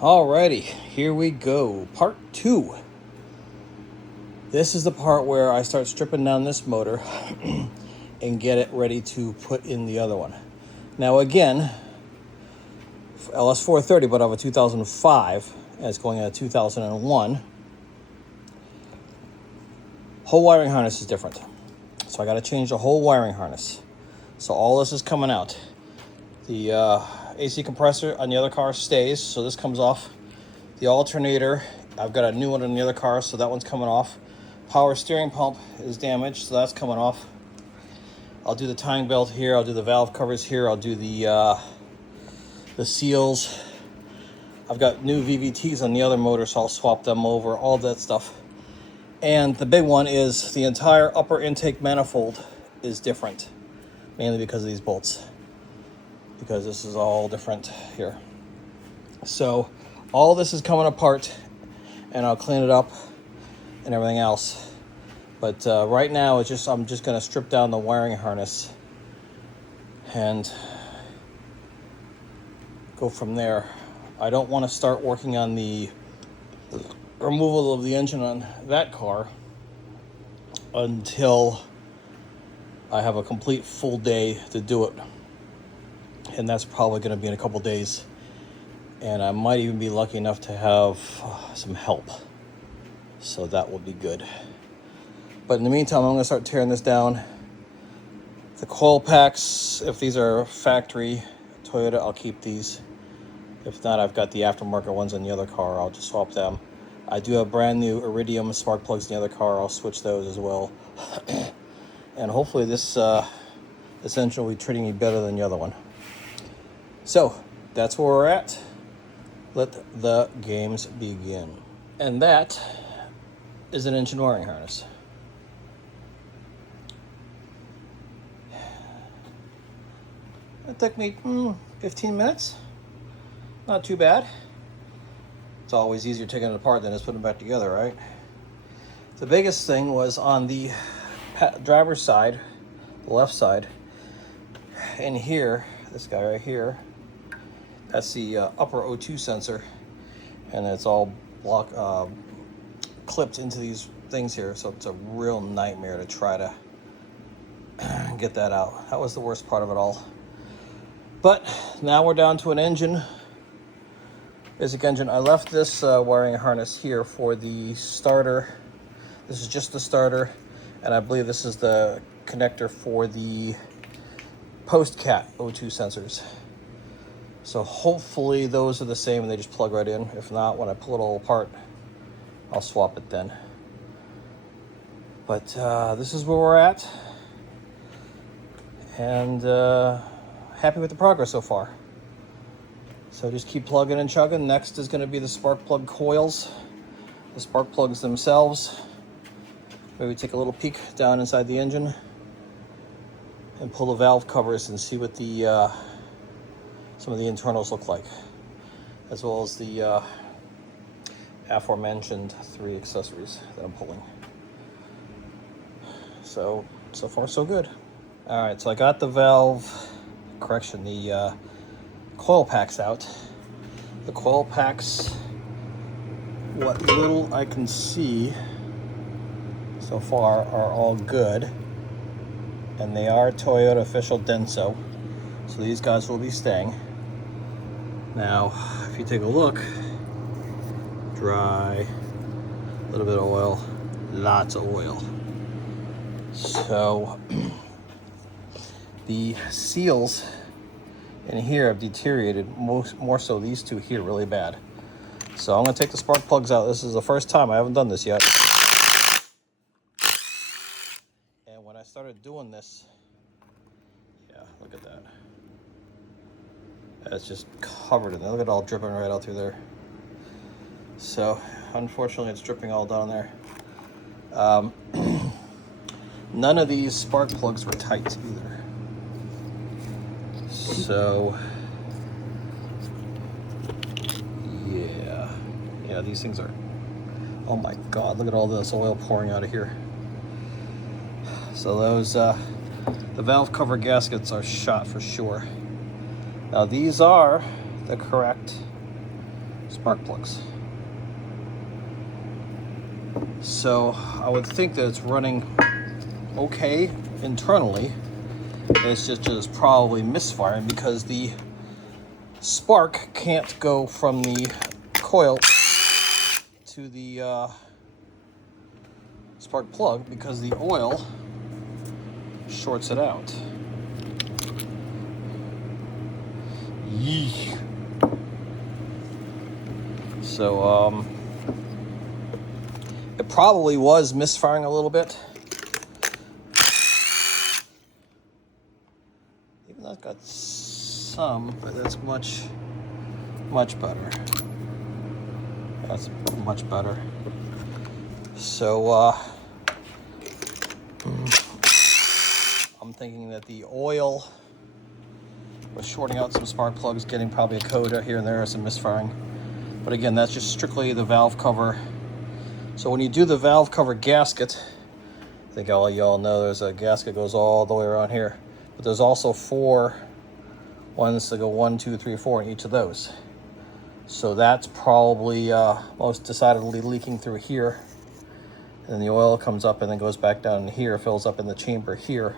Alrighty, here we go. Part 2. This is the part where I start stripping down this motor and get it ready to put in the other one. Now again, LS430, but of a 2005, and it's going at a 2001. Whole wiring harness is different. So I got to change the whole wiring harness. So all this is coming out. The AC compressor on the other car stays, so this comes off. The alternator, I've got a new one on the other car, so that one's coming off. Power steering pump is damaged, so that's coming off. I'll do the timing belt here, I'll do the valve covers here, I'll do the seals. I've got new VVTs on the other motor, so I'll swap them over, all that stuff. And the big one is the entire upper intake manifold is different, mainly because of these bolts, because this is all different here. So all this is coming apart, and I'll clean it up and everything else. But right now, it's I'm just going to strip down the wiring harness and go from there. I don't want to start working on the removal of the engine on that car until I have a complete full day to do it. And that's probably going to be in a couple days. And I might even be lucky enough to have some help. So that will be good. But in the meantime, I'm going to start tearing this down. The coil packs, if these are factory Toyota, I'll keep these. If not, I've got the aftermarket ones in the other car. I'll just swap them. I do have brand new Iridium spark plugs in the other car. I'll switch those as well. And hopefully this engine will be treating me better than the other one. So that's where we're at. Let the games begin. And that is an engine wiring harness. It took me 15 minutes. Not too bad. It's always easier taking it apart than just putting it back together, right? The biggest thing was on the driver's side, the left side, in here, this guy right here, that's the upper O2 sensor, and it's all clipped into these things here, so it's a real nightmare to try to get that out. That was the worst part of it all. But now we're down to an engine. Basic engine. I left this wiring harness here for the starter. This is just the starter, and I believe this is the connector for the post-cat O2 sensors. So hopefully those are the same and they just plug right in. If not, when I pull it all apart, I'll swap it then. But this is where we're at, and happy with the progress so far. So just keep plugging and chugging. Next is going to be the spark plug coils, the spark plugs themselves. Maybe take a little peek down inside the engine and pull the valve covers and see what the some of the internals look like, as well as the aforementioned 3 accessories that I'm pulling. So far so good. All right, so I got the the coil packs out. The coil packs, what little I can see so far, are all good, and they are Toyota official Denso, so these guys will be staying. Now if you take a look, dry, a little bit of oil, lots of oil. So the seals in here have deteriorated, more so these two here really bad. So I'm going to take the spark plugs out. This is the first time, I haven't done this yet. And when I started doing this, yeah, look at that. It's just covered in it. Look at it all dripping right out through there. So unfortunately it's dripping all down there. None of these spark plugs were tight either. So yeah, these things are, oh my God, look at all this oil pouring out of here. So those the valve cover gaskets are shot for sure. Now these are the correct spark plugs. So I would think that it's running okay internally. It's just probably misfiring because the spark can't go from the coil to the spark plug because the oil shorts it out. Yee. So it probably was misfiring a little bit. Even though it's got some, but that's much better. That's much better. So I'm thinking that the oil was shorting out some spark plugs, getting probably a coda here and there, some misfiring. But again, that's just strictly the valve cover. So when you do the valve cover gasket, I think all y'all know there's a gasket that goes all the way around here. But there's also 4 ones that go 1, 2, 3, 4 in each of those. So that's probably most decidedly leaking through here. And then the oil comes up and then goes back down in here, fills up in the chamber here.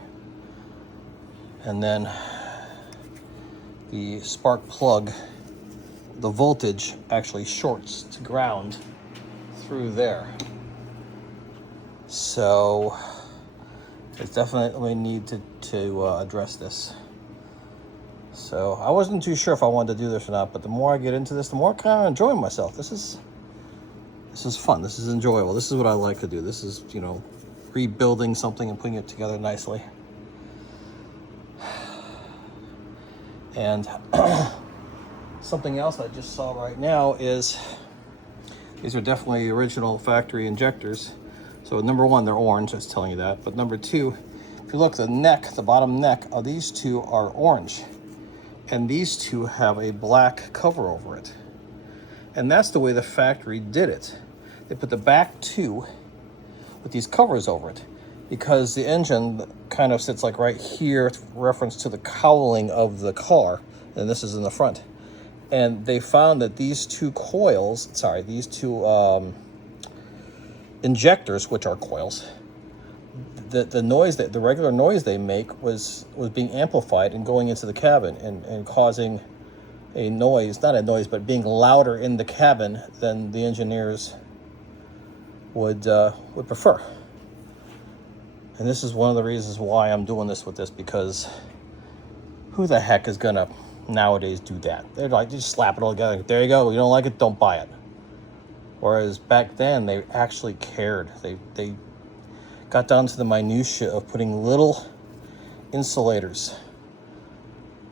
And then the spark plug, the voltage actually shorts to ground through there. So I definitely need to address this. So I wasn't too sure if I wanted to do this or not, but the more I get into this, the more I kind of enjoy myself. This is fun. This is enjoyable. This is what I like to do. This is, you know, rebuilding something and putting it together nicely. And something else I just saw right now is these are definitely original factory injectors. So number one, they're orange, that's telling you that. But number two, if you look, the neck, the bottom neck of these two are orange. And these two have a black cover over it. And that's the way the factory did it. They put the back two with these covers over it because the engine kind of sits like right here, reference to the cowling of the car. And this is in the front. And they found that these two coils, these two injectors, which are coils, the noise, the regular noise they make was being amplified and going into the cabin and causing a noise, not a noise, but being louder in the cabin than the engineers would prefer. And this is one of the reasons why I'm doing this with this, because who the heck is gonna nowadays do that? They're like, just slap it all together. There you go. You don't like it, don't buy it. Whereas back then, they actually cared. They got down to the minutia of putting little insulators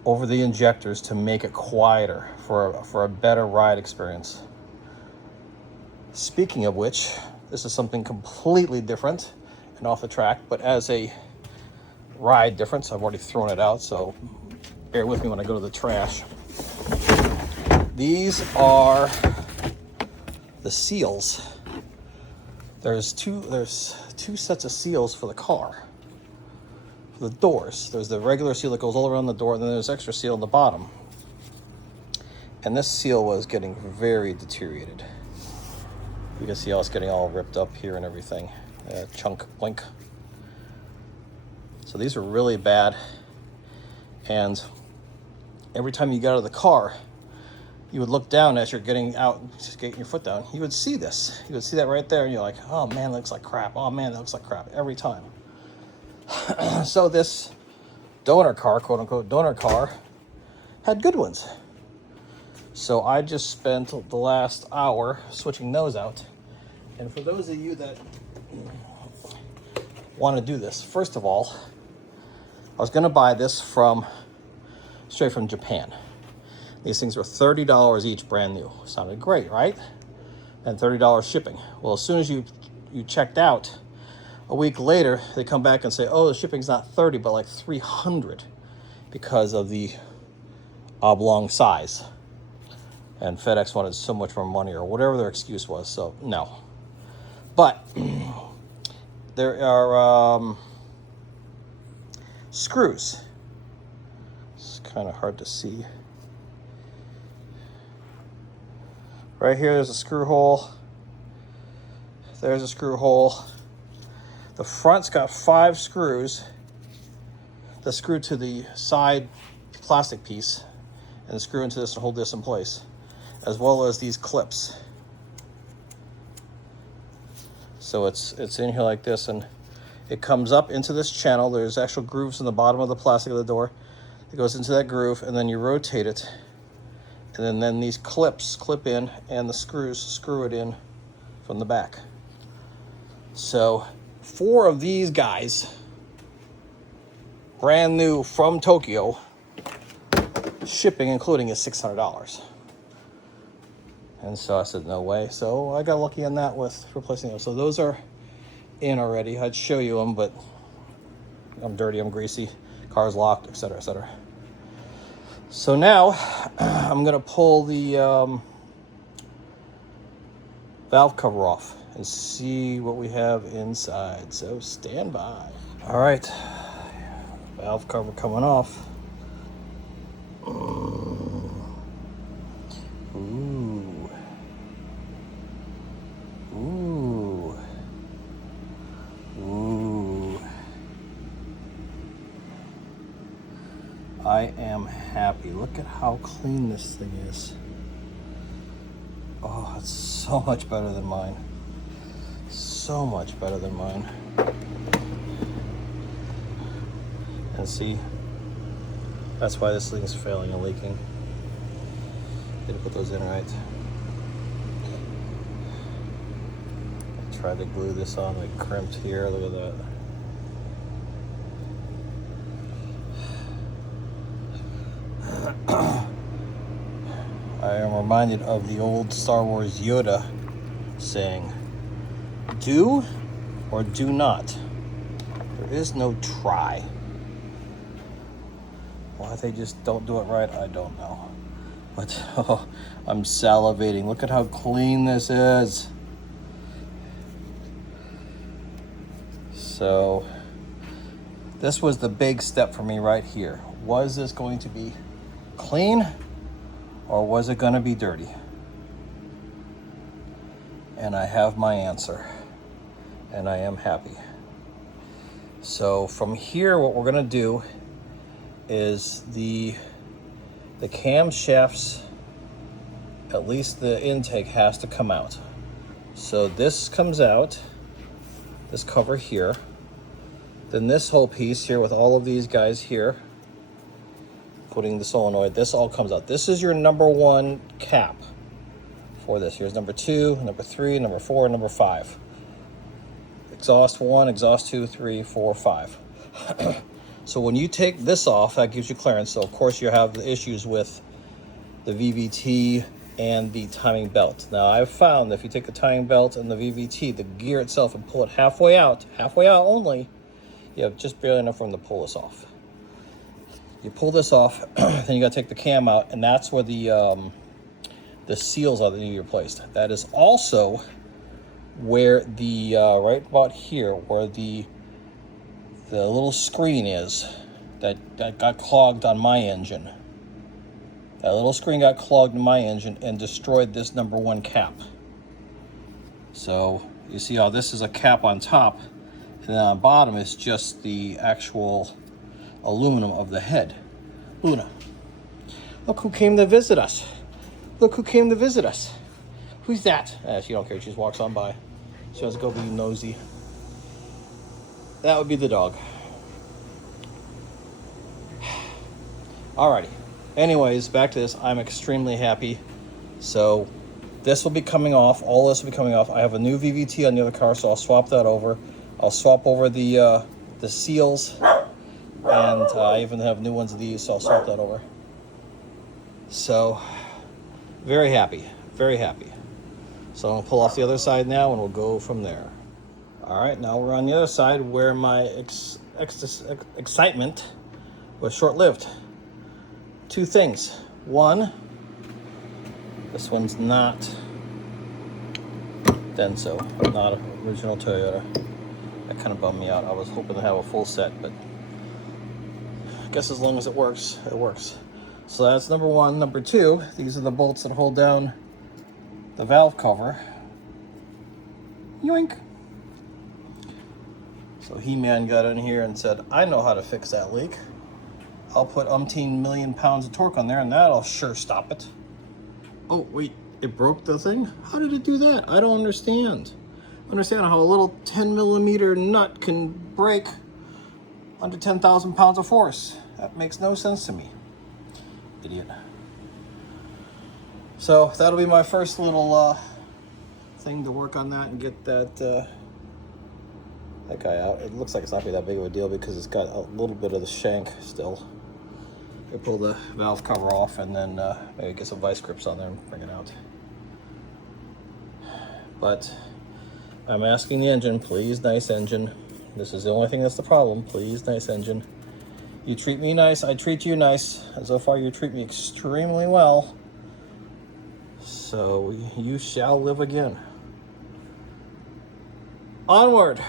over the injectors to make it quieter for a better ride experience. Speaking of which, this is something completely different and off the track, but as a ride difference, I've already thrown it out, so bear with me when I go to the trash. These are the seals. There's two sets of seals for the car. For the doors, there's the regular seal that goes all around the door, and then there's extra seal on the bottom. And this seal was getting very deteriorated. You can see how it's getting all ripped up here and everything. Chunk, blink. So these are really bad. And every time you got out of the car, you would look down as you're getting out, just getting your foot down. You would see this. You would see that right there, and you're like, oh man, that looks like crap. Oh man, that looks like crap every time. So this donor car, quote unquote donor car, had good ones. So I just spent the last hour switching those out. And for those of you that want to do this, first of all, I was going to buy this straight from Japan. These things were $30 each, brand new. Sounded great, right? And $30 shipping. Well, as soon as you checked out, a week later, they come back and say, oh, the shipping's not 30, but like 300 because of the oblong size. And FedEx wanted so much more money or whatever their excuse was, so no. But there are screws. It's kind of hard to see. Right here, there's a screw hole. There's a screw hole. The front's got 5 screws that screw to the side plastic piece and screw into this to hold this in place, as well as these clips. So it's in here like this, and it comes up into this channel. There's actual grooves in the bottom of the plastic of the door. It goes into that groove, and then you rotate it, and then these clips clip in, and the screws screw it in from the back. So 4 of these guys, brand new from Tokyo, shipping including is $600. And so I said, no way. So I got lucky on that with replacing them. So those are in already. I'd show you them, but I'm dirty, I'm greasy, car's locked, etc., etc. So now I'm gonna pull the valve cover off and see what we have inside. So stand by. All right, valve cover coming off. I am happy. Look at how clean this thing is. Oh, it's so much better than mine. So much better than mine. And see, that's why this thing is failing and leaking. Didn't put those in right. I tried to glue this on, it crimped here. Look at that. I am reminded of the old Star Wars Yoda saying, do or do not. There is no try. Why they just don't do it right, I don't know. But oh, I'm salivating. Look at how clean this is. So this was the big step for me right here. Was this going to be clean or was it going to be dirty? And I have my answer, and I am happy. So from here, what we're going to do is the camshafts, at least the intake, has to come out. So this comes out, this cover here, then this whole piece here with all of these guys here, putting the solenoid, this all comes out. This is your number 1 cap for this. Here's number 2, number 3, number 4, and number 5. Exhaust 1, exhaust 2, 3, 4, 5. So when you take this off, that gives you clearance. So of course you have the issues with the VVT and the timing belt. Now I've found that if you take the timing belt and the VVT, the gear itself, and pull it halfway out only, you have just barely enough room to pull this off. You pull this off, then you got to take the cam out, and that's where the seals are that need to be replaced. That is also where the right about here, where the little screen is that got clogged on my engine. That little screen got clogged in my engine and destroyed this number 1 cap. So you see how this is a cap on top, and then on bottom is just the actual aluminum of the head. Luna, look who came to visit us. Look who came to visit us. Who's that? She don't care. She just walks on by. She wants to go be nosy. That would be the dog. Alrighty. Anyways, back to this. I'm extremely happy. So this will be coming off. All this will be coming off. I have a new VVT on the other car, so I'll swap that over. I'll swap over the seals. And I even have new ones of these, so I'll swap that over. So, very happy, very happy. So I'm gonna pull off the other side now, and we'll go from there. All right, now we're on the other side where my excitement was short-lived. 2 things. One, this one's not Denso, not original Toyota. That kind of bummed me out. I was hoping to have a full set, but I guess as long as it works, it works. So that's number 1. Number 2, these are the bolts that hold down the valve cover. Yoink. So He-Man got in here and said, I know how to fix that leak. I'll put umpteen million pounds of torque on there and that'll sure stop it. Oh, wait, it broke the thing? How did it do that? I don't understand. Understand how a little 10 millimeter nut can break under 10,000 pounds of force. That makes no sense to me. Idiot. So that'll be my first little thing to work on that and get that that guy out. It looks like it's not that big of a deal because it's got a little bit of the shank still. I pull the valve cover off and then maybe get some vice grips on there and bring it out. But I'm asking the engine, please, nice engine. This is the only thing that's the problem. Please, nice engine. You treat me nice, I treat you nice. And so far you treat me extremely well. So you shall live again. Onward.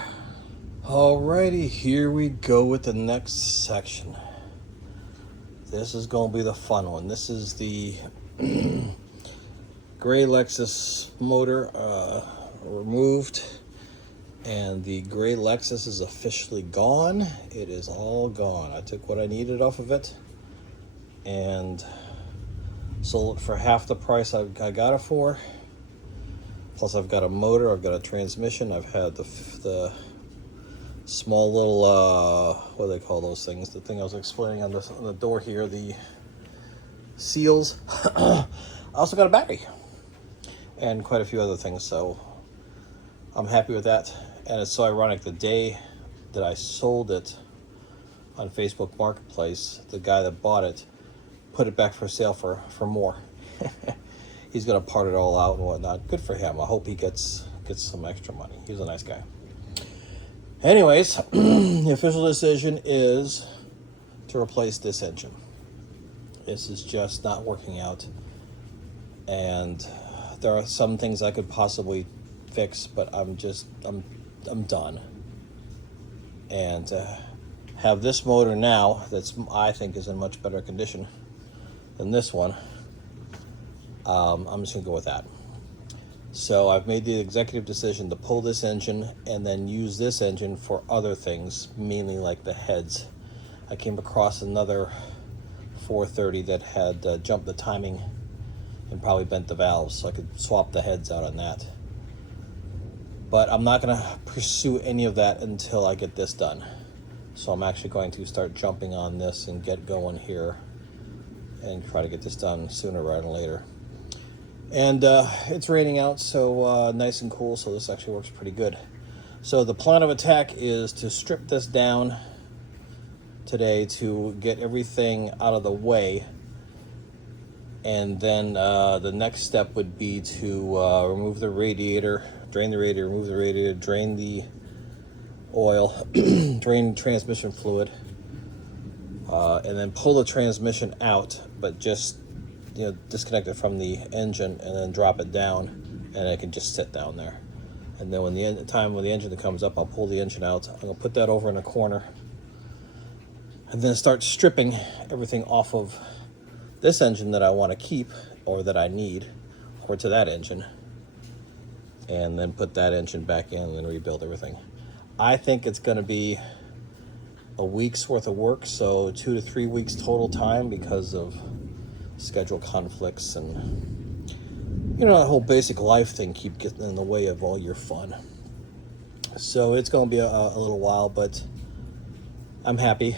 Alrighty, here we go with the next section. This is going to be the fun one. This is the gray Lexus motor removed, and the gray Lexus is officially gone. It is all gone. I took what I needed off of it and sold it for half the price I got it for. Plus I've got a motor, I've got a transmission, I've had the small little, what do they call those things? The thing I was explaining on the door here, the seals. I also got a battery and quite a few other things, so I'm happy with that. And it's so ironic, the day that I sold it on Facebook Marketplace, the guy that bought it put it back for sale for more. He's gonna part it all out and whatnot. Good for him. I hope he gets some extra money. He's a nice guy. Anyways, the official decision is to replace this engine. This is just not working out, and there are some things I could possibly fix, but I'm done. And have this motor now that's I think is in much better condition than this one. I'm just gonna go with that. So I've made the executive decision to pull this engine and then use this engine for other things, mainly like the heads. I came across another 430 that had jumped the timing and probably bent the valves, so I could swap the heads out on that. But I'm not gonna pursue any of that until I get this done. So I'm actually going to start jumping on this and get going here and try to get this done sooner rather than later. And it's raining out, so nice and cool, so this actually works pretty good. So the plan of attack is to strip this down today to get everything out of the way, and then the next step would be to remove the radiator, drain the radiator, remove the radiator, drain the oil, drain transmission fluid, and then pull the transmission out, but just disconnect it from the engine and then drop it down, and it can just sit down there. And then when the engine comes up, I'll pull the engine out. I'm gonna put that over in a corner and then start stripping everything off of this engine that I want to keep or that I need, or to that engine, and then put that engine back in and then rebuild everything. I think it's going to be a week's worth of work, so 2 to 3 weeks total time because of schedule conflicts and that whole basic life thing keep getting in the way of all your fun. So it's going to be a little while, but I'm happy.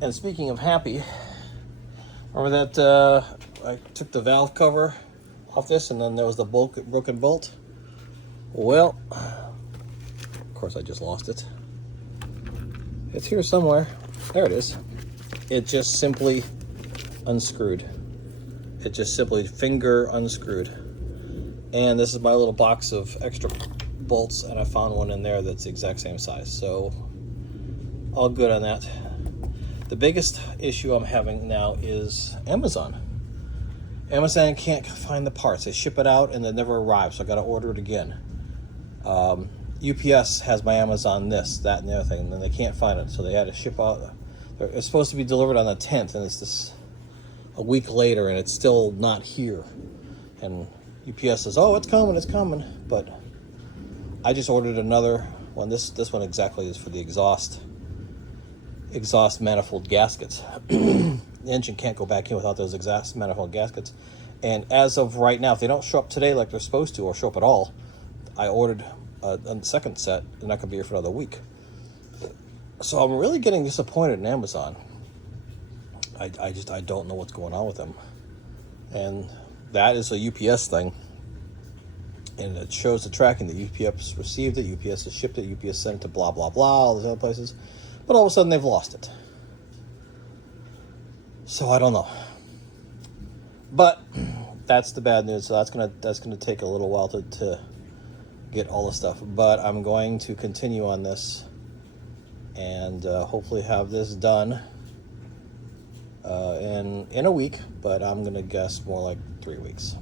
And speaking of happy, remember that I took the valve cover off this and then there was the broken bolt? Well, of course I just lost it. It's here somewhere. There it is. It just simply unscrewed. It just simply finger unscrewed. And this is my little box of extra bolts, and I found one in there that's the exact same size. So all good on that. The biggest issue I'm having now is Amazon. Amazon can't find the parts. They ship it out and they never arrive, so I got to order it again. UPS has my Amazon this, that, and the other thing, and then they can't find it, so they had to ship out. It's supposed to be delivered on the 10th, and it's a week later, and it's still not here. And UPS says, oh, it's coming, but I just ordered another one. This one exactly is for the exhaust manifold gaskets. The engine can't go back in without those exhaust manifold gaskets. And as of right now, if they don't show up today like they're supposed to, or show up at all, I ordered a second set, and that could be here for another week. So I'm really getting disappointed in Amazon. I don't know what's going on with them. And that is a UPS thing. And it shows the tracking that UPS received it, UPS has shipped it, UPS sent it to blah, blah, blah, all those other places. But all of a sudden they've lost it. So I don't know. But that's the bad news. So that's gonna take a little while to get all the stuff. But I'm going to continue on this and hopefully have this done in a week. But I'm gonna guess more like 3 weeks.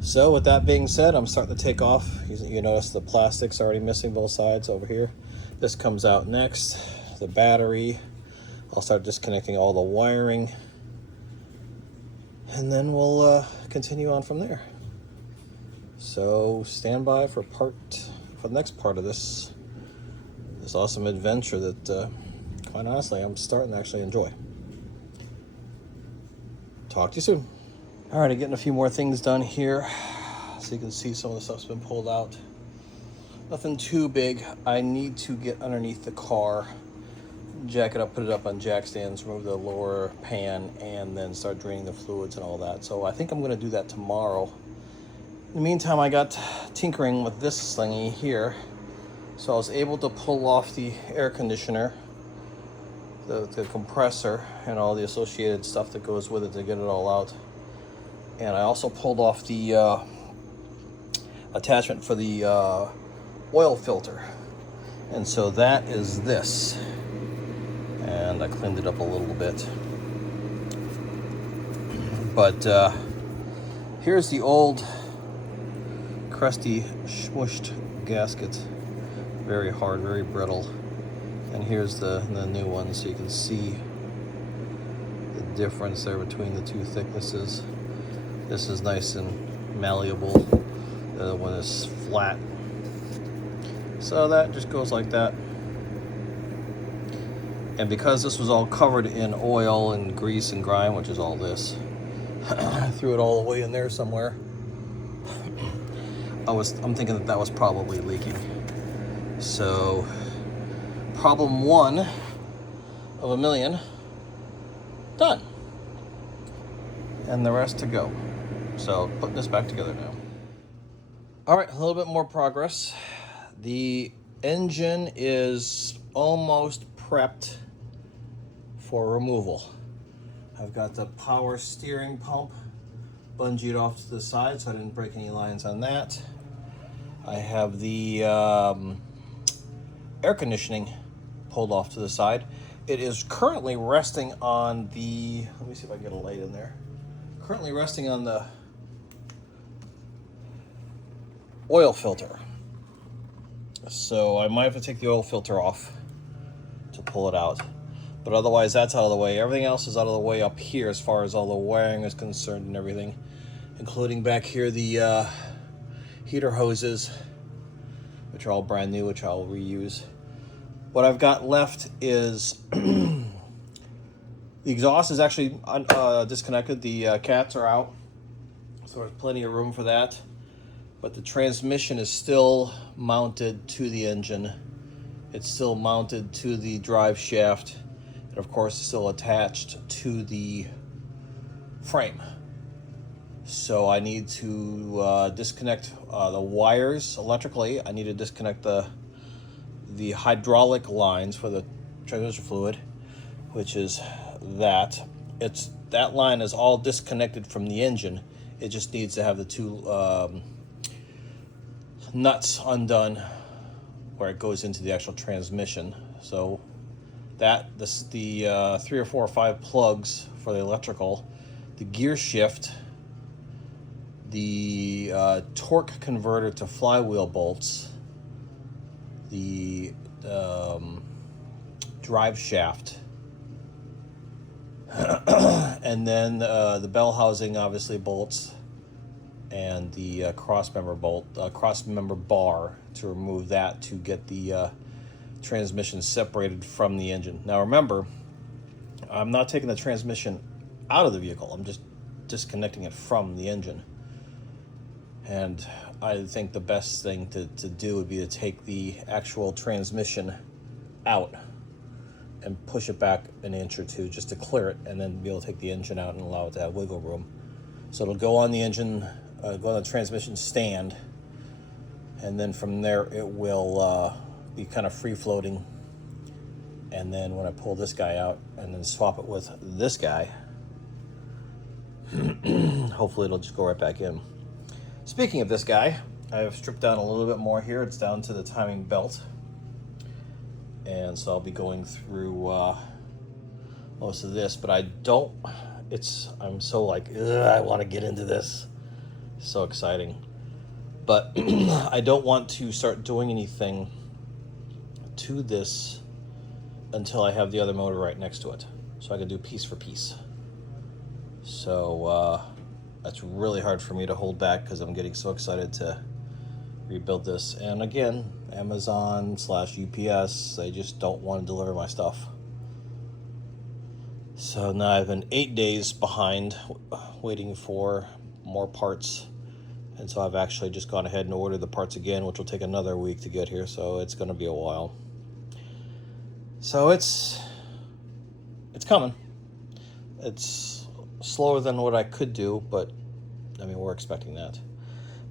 So with that being said, I'm starting to take off. You notice the plastic's already missing both sides over here. This comes out next. The battery. I'll start disconnecting all the wiring. And then we'll continue on from there. So stand by for the next part of this awesome adventure that, quite honestly, I'm starting to actually enjoy. Talk to you soon. All right, I'm getting a few more things done here. So you can see some of the stuff's been pulled out. Nothing too big. I need to get underneath the car, jack it up, put it up on jack stands, remove the lower pan, and then start draining the fluids and all that. So I think I'm going to do that tomorrow. In the meantime, I got tinkering with this thingy here. So I was able to pull off the air conditioner, the compressor, and all the associated stuff that goes with it to get it all out. And I also pulled off the attachment for the oil filter. And so that is this. And I cleaned it up a little bit. But here's the old crusty, smushed gasket. Very hard, very brittle. And here's the new one, so you can see the difference there between the two thicknesses. This is nice and malleable. The other one is flat. So that just goes like that. And because this was all covered in oil and grease and grime, which is all this, I threw it all the way in there somewhere. I'm thinking that was probably leaking. So, problem 1 of a million, done. And the rest to go. So, putting this back together now. All right, a little bit more progress. The engine is almost prepped for removal. I've got the power steering pump bungeed off to the side so I didn't break any lines on that. I have the air conditioning pulled off to the side. It is currently resting on the, let me see if I can get a light in there. Currently resting on the oil filter. So I might have to take the oil filter off to pull it out. But otherwise that's out of the way. Everything else is out of the way up here as far as all the wiring is concerned and everything. Including back here the heater hoses, which are all brand new, which I'll reuse. What I've got left is the exhaust is actually disconnected. The cats are out, so there's plenty of room for that. But the transmission is still mounted to the engine. It's still mounted to the drive shaft. And of course, it's still attached to the frame. So I need to disconnect the wires electrically. I need to disconnect the hydraulic lines for the transmission fluid, which is that. That line is all disconnected from the engine. It just needs to have the two nuts undone where it goes into the actual transmission. So the 3 or 4 or 5 plugs for the electrical, the gear shift, the torque converter to flywheel bolts, the drive shaft, and then the bell housing obviously bolts, and the cross member bar to remove that to get the transmission separated from the engine. Now remember, I'm not taking the transmission out of the vehicle. I'm just disconnecting it from the engine. And I think the best thing to do would be to take the actual transmission out and push it back an inch or two just to clear it, and then be able to take the engine out and allow it to have wiggle room. So it'll go on the engine, go on the transmission stand, and then from there it will be kind of free floating. And then when I pull this guy out and then swap it with this guy, hopefully it'll just go right back in. Speaking of this guy, I've stripped down a little bit more here. It's down to the timing belt. And so I'll be going through most of this, but I'm so like, I want to get into this. So exciting. But I don't want to start doing anything to this until I have the other motor right next to it. So I can do piece for piece. So that's really hard for me to hold back because I'm getting so excited to rebuild this. And again, Amazon/UPS, they just don't want to deliver my stuff. So now I've been 8 days behind waiting for more parts. And so I've actually just gone ahead and ordered the parts again, which will take another week to get here. So it's going to be a while. So it's coming. It's slower than what I could do, but I mean, we're expecting that.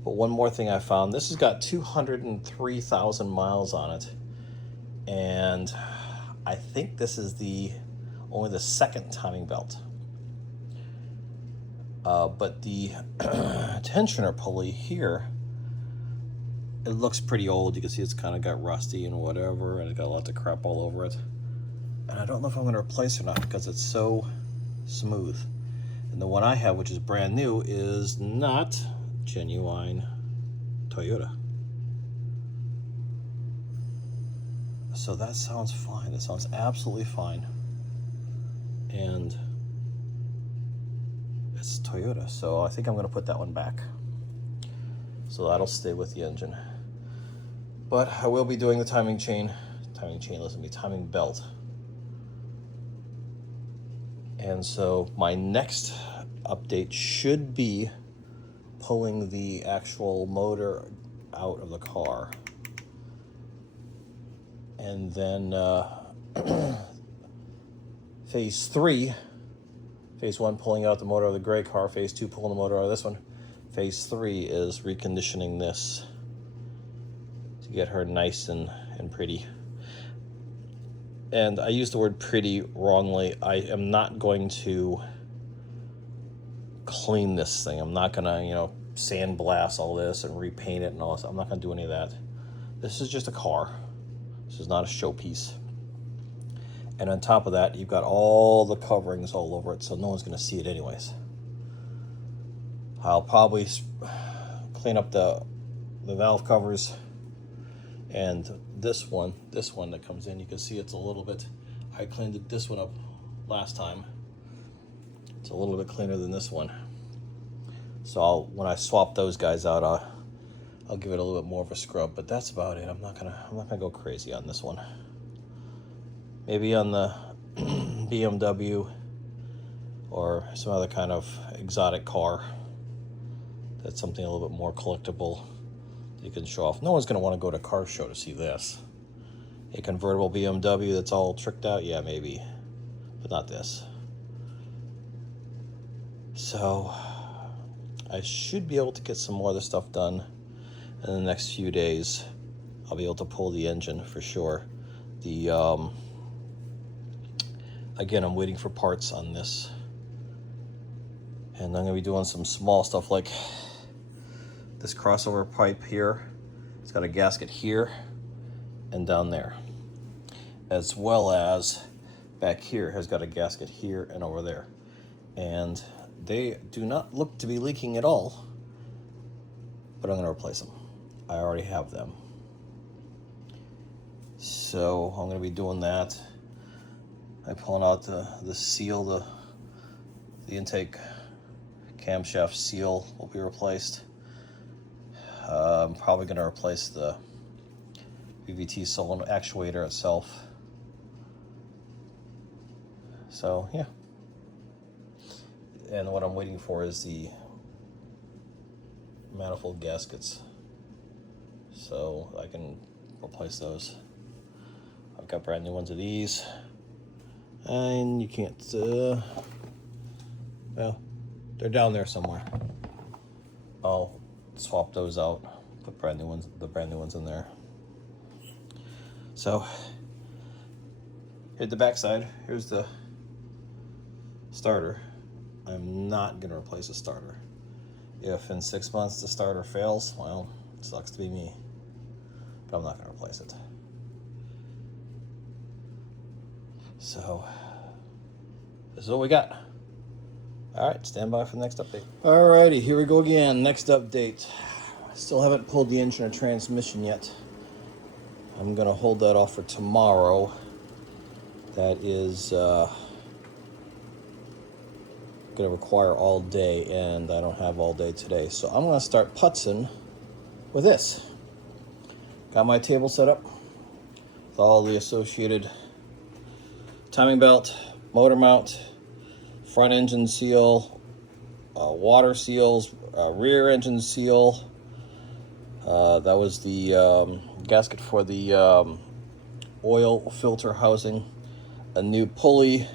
But one more thing I found, this has got 203,000 miles on it. And I think this is only the second timing belt. But the tensioner pulley here, it looks pretty old. You can see it's kind of got rusty and whatever, and it got lots of crap all over it. And I don't know if I'm going to replace it or not because it's so smooth. And the one I have, which is brand new, is not genuine Toyota. So that sounds fine. That sounds absolutely fine. And it's Toyota, so I think I'm going to put that one back. So that'll stay with the engine. But I will be doing the timing belt. And so my next update should be pulling the actual motor out of the car. And then phase 3, phase 1 pulling out the motor of the gray car, phase 2 pulling the motor out of this one. Phase 3 is reconditioning this to get her nice and pretty. And I used the word pretty wrongly. I am not going to clean this thing. I'm not gonna, sandblast all this and repaint it and all this. I'm not gonna do any of that. This is just a car. This is not a showpiece. And on top of that, you've got all the coverings all over it, so no one's gonna see it anyways. I'll probably clean up the valve covers, and this one that comes in, you can see it's a little bit, I cleaned this one up last time. It's a little bit cleaner than this one. So when I swap those guys out, I'll give it a little bit more of a scrub, but that's about it. I'm not gonna go crazy on this one. Maybe on the BMW or some other kind of exotic car. That's something a little bit more collectible you can show off. No one's going to want to go to a car show to see this. A convertible BMW that's all tricked out? Yeah, maybe. But not this. So I should be able to get some more of this stuff done in the next few days. I'll be able to pull the engine for sure. Again, I'm waiting for parts on this. And I'm going to be doing some small stuff like this crossover pipe here. It's got a gasket here and down there. As well as back here has got a gasket here and over there. And they do not look to be leaking at all. But I'm going to replace them. I already have them. So I'm going to be doing that. I'm pulling out the seal, the intake camshaft seal will be replaced. I'm probably going to replace the VVT solenoid actuator itself. So yeah. And what I'm waiting for is the manifold gaskets, so I can replace those. I've got brand new ones of these, and you can't, well, they're down there somewhere. I'll swap those out, put the brand new ones in there. So, here's the backside. Here's the starter. I'm not gonna replace the starter. If in 6 months the starter fails, well, it sucks to be me, but I'm not gonna replace it. So, this is what we got. All right, stand by for the next update. All righty, here we go again. Next update. Still haven't pulled the engine or transmission yet. I'm gonna hold that off for tomorrow. That is gonna require all day, and I don't have all day today. So I'm gonna start putzing with this. Got my table set up with all the associated timing belt, motor mount, front engine seal, water seals, rear engine seal. That was the gasket for the oil filter housing, a new pulley,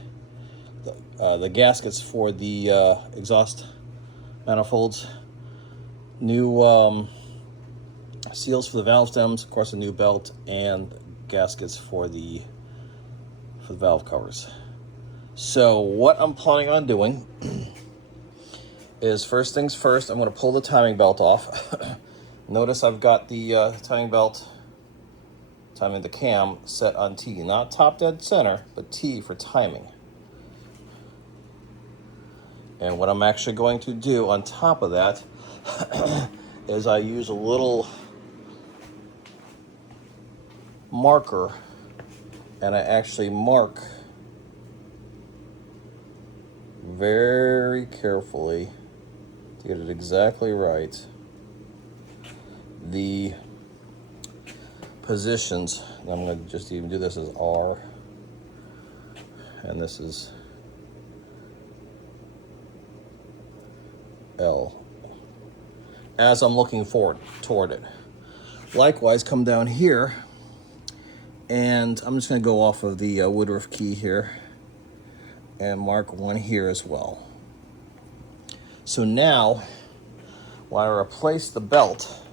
the gaskets for the exhaust manifolds, new seals for the valve stems, of course a new belt, and gaskets for the valve covers. So what I'm planning on doing is, first things first, I'm going to pull the timing belt off. Notice I've got the timing belt, timing the cam, set on T, not top dead center, but T for timing. And what I'm actually going to do on top of that is I use a little marker, and I actually mark very carefully to get it exactly right the positions. And I'm going to just even do this as R, and this is L, as I'm looking forward toward it. Likewise, come down here, and I'm just going to go off of the Woodruff key here and mark one here as well. So now, when I replace the belt,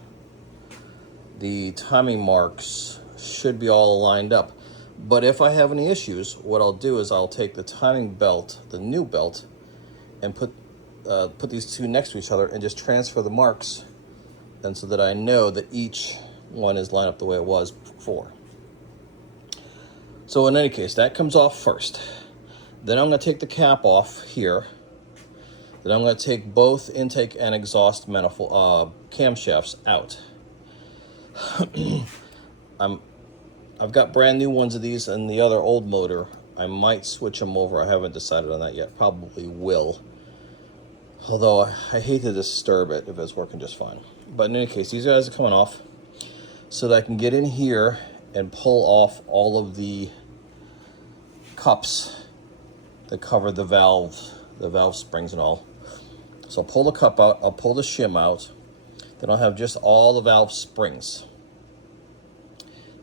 the timing marks should be all lined up. But if I have any issues, what I'll do is I'll take the timing belt, the new belt, and put these two next to each other and just transfer the marks, and so that I know that each one is lined up the way it was before. So in any case, that comes off first. Then I'm going to take the cap off here. Then I'm going to take both intake and exhaust manifold camshafts out. I've got brand new ones of these, and the other old motor, I might switch them over. I haven't decided on that yet. Probably will. Although I hate to disturb it if it's working just fine. But in any case, these guys are coming off so that I can get in here and pull off all of the cups that cover the valve springs and all. So I'll pull the cup out, I'll pull the shim out, then I'll have just all the valve springs.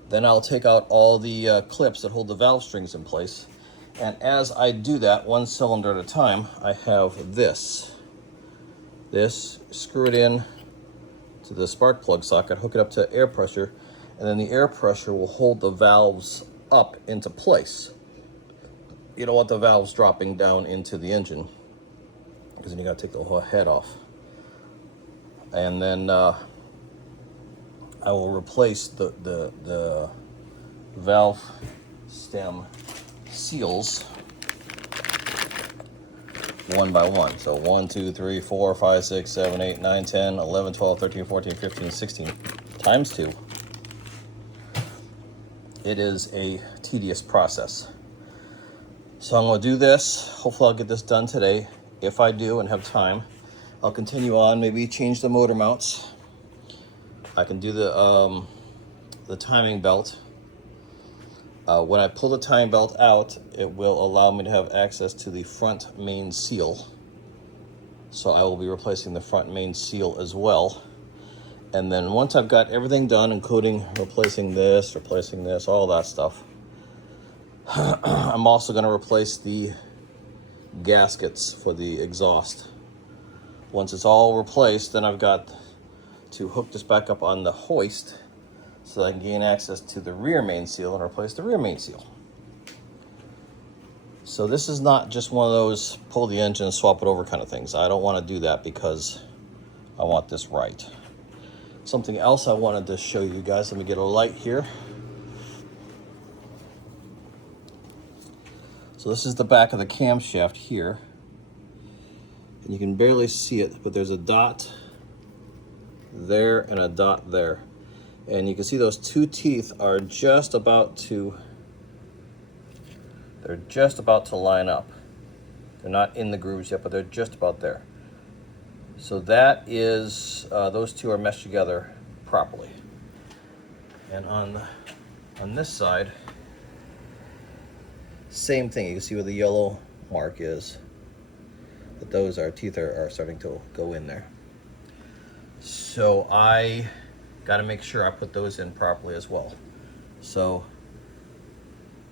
Then I'll take out all the clips that hold the valve strings in place. And as I do that, one cylinder at a time, I have this. Screw it in to the spark plug socket, hook it up to air pressure, and then the air pressure will hold the valves up into place. You don't want the valves dropping down into the engine, because then you got to take the whole head off. And then I will replace the valve stem seals one by one. So 1, 2, 3, 4, 5, 6, 7, 8, 9, 10, 11, 12, 13, 14, 15, 16 times 2. It is a tedious process. So I'm going to do this. Hopefully I'll get this done today. If I do and have time, I'll continue on, maybe change the motor mounts, I can do the timing belt. When I pull the timing belt out, it will allow me to have access to the front main seal. So I will be replacing the front main seal as well. And then once I've got everything done, including replacing this, all that stuff, I'm also going to replace the gaskets for the exhaust. Once it's all replaced, then I've got to hook this back up on the hoist so that I can gain access to the rear main seal and replace the rear main seal. So this is not just one of those pull the engine and swap it over kind of things. I don't want to do that because I want this right. Something else I wanted to show you guys, let me get a light here. So this is the back of the camshaft here. And you can barely see it, but there's a dot there and a dot there. And you can see those two teeth are just about to, they're just about to line up. They're not in the grooves yet, but they're just about there. So that is, those two are meshed together properly. And on this side, same thing. You can see where the yellow mark is. But those teeth are starting to go in there. So I got to make sure I put those in properly as well. So,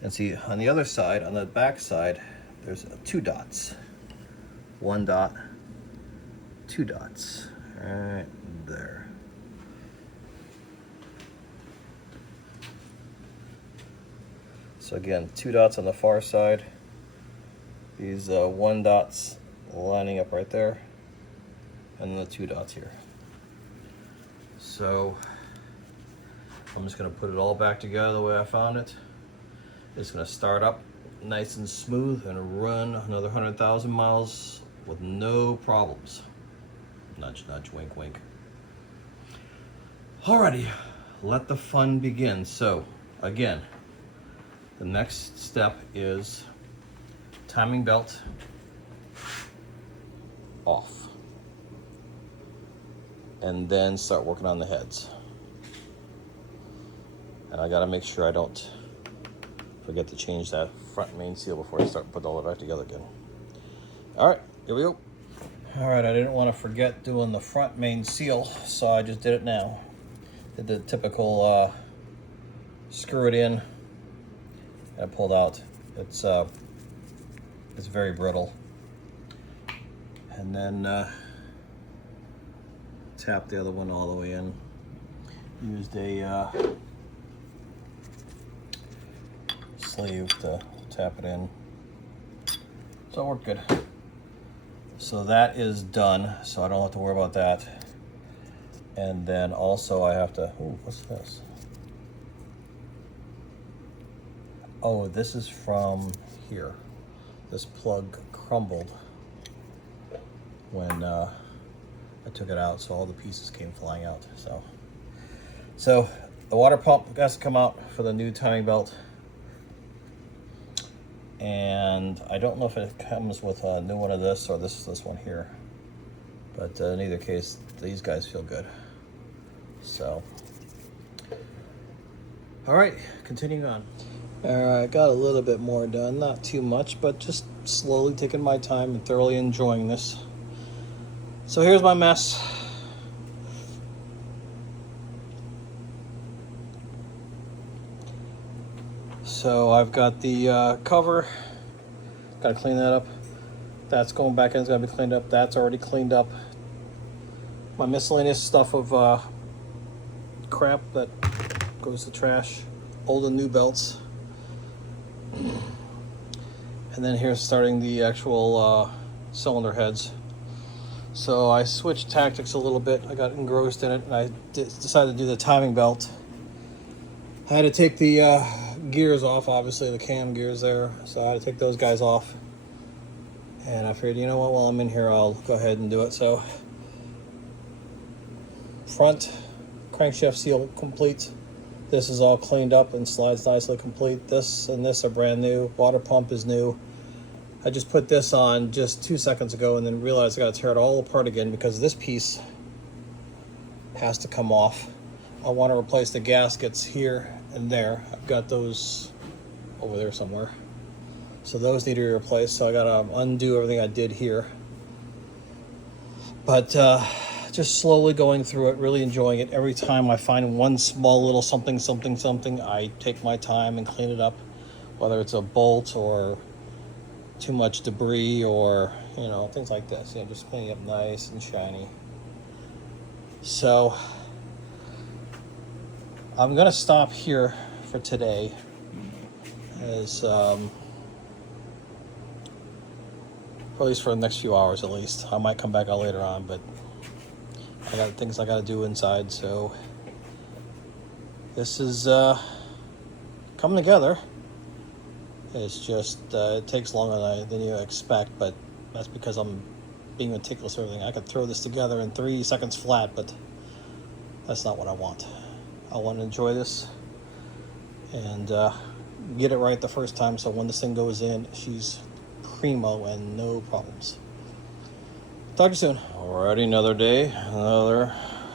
and see on the other side, on the back side, there's two dots. One dot, two dots, right there. So again, two dots on the far side. These one dots lining up right there, and then the two dots here. So I'm just going to put it all back together the way I found it. It's going to start up nice and smooth and run another 100,000 miles with no problems. Nudge, nudge, wink, wink. Alrighty, let the fun begin. So again, the next step is timing belt off. And then start working on the heads. And I gotta make sure I don't forget to change that front main seal before I start putting all that back together again. All right, here we go. All right, I didn't want to forget doing the front main seal, so I just did it now. Did the typical screw it in and pulled out. It's very brittle. And then tap the other one all the way in. Used a sleeve to tap it in. So it worked good. So that is done, so I don't have to worry about that. And then also I have to, ooh, what's this? Oh, this is from here. This plug crumbled when I took it out, so all the pieces came flying out. So the water pump has to come out for the new timing belt. And I don't know if it comes with a new one of this or this one here. But in either case, these guys feel good. So, all right, continuing on. All right, got a little bit more done, not too much, but just slowly taking my time and thoroughly enjoying this. So here's my mess. So I've got the cover, got to clean that up. That's going back in, it's got to be cleaned up. That's already cleaned up. My miscellaneous stuff of crap that goes to trash, old and new belts. And then here's starting the actual cylinder heads. So I switched tactics a little bit. I got engrossed in it, and I decided to do the timing belt. I had to take the gears off, obviously the cam gears there, so I had to take those guys off. And I figured, you know what, while I'm in here, I'll go ahead and do it. So front crankshaft seal complete. This is all cleaned up and slides nicely complete. This and this are brand new. Water pump is new. I just put this on just 2 seconds ago and then realized I got to tear it all apart again because this piece has to come off. I want to replace the gaskets here and there. I've got those over there somewhere. So those need to be replaced. So I got to undo everything I did here. But just slowly going through it, really enjoying it. Every time I find one small little something, I take my time and clean it up. Whether it's a bolt or too much debris or, you know, things like this. You know, just cleaning up nice and shiny. So I'm going to stop here for today, as at least for the next few hours at least. I might come back out later on, but I got things I got to do inside. So this is coming together. It's just it takes longer than you expect, but that's because I'm being meticulous with everything. I could throw this together in 3 seconds flat, but that's not what I want. I want to enjoy this and get it right the first time, so when this thing goes in, she's primo and no problems. Talk to you soon. Alrighty, another day, another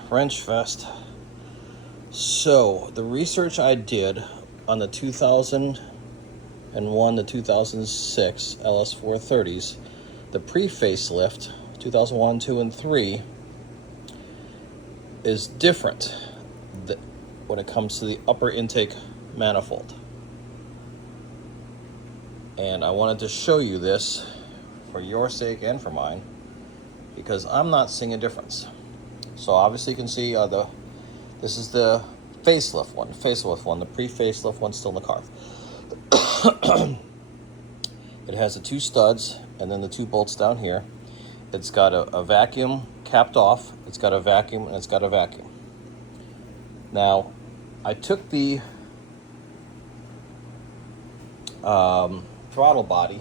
wrench fest. So the research I did on the 2001 to 2006 LS430s, the pre-facelift 2001, 2, and 3 is different when it comes to the upper intake manifold. And I wanted to show you this for your sake and for mine, because I'm not seeing a difference. So obviously you can see this is the facelift one, the pre-facelift one's still in the car. It has the 2 studs and then the 2 bolts down here. It's got a vacuum capped off, it's got a vacuum, and it's got a vacuum. Now, I took the throttle body,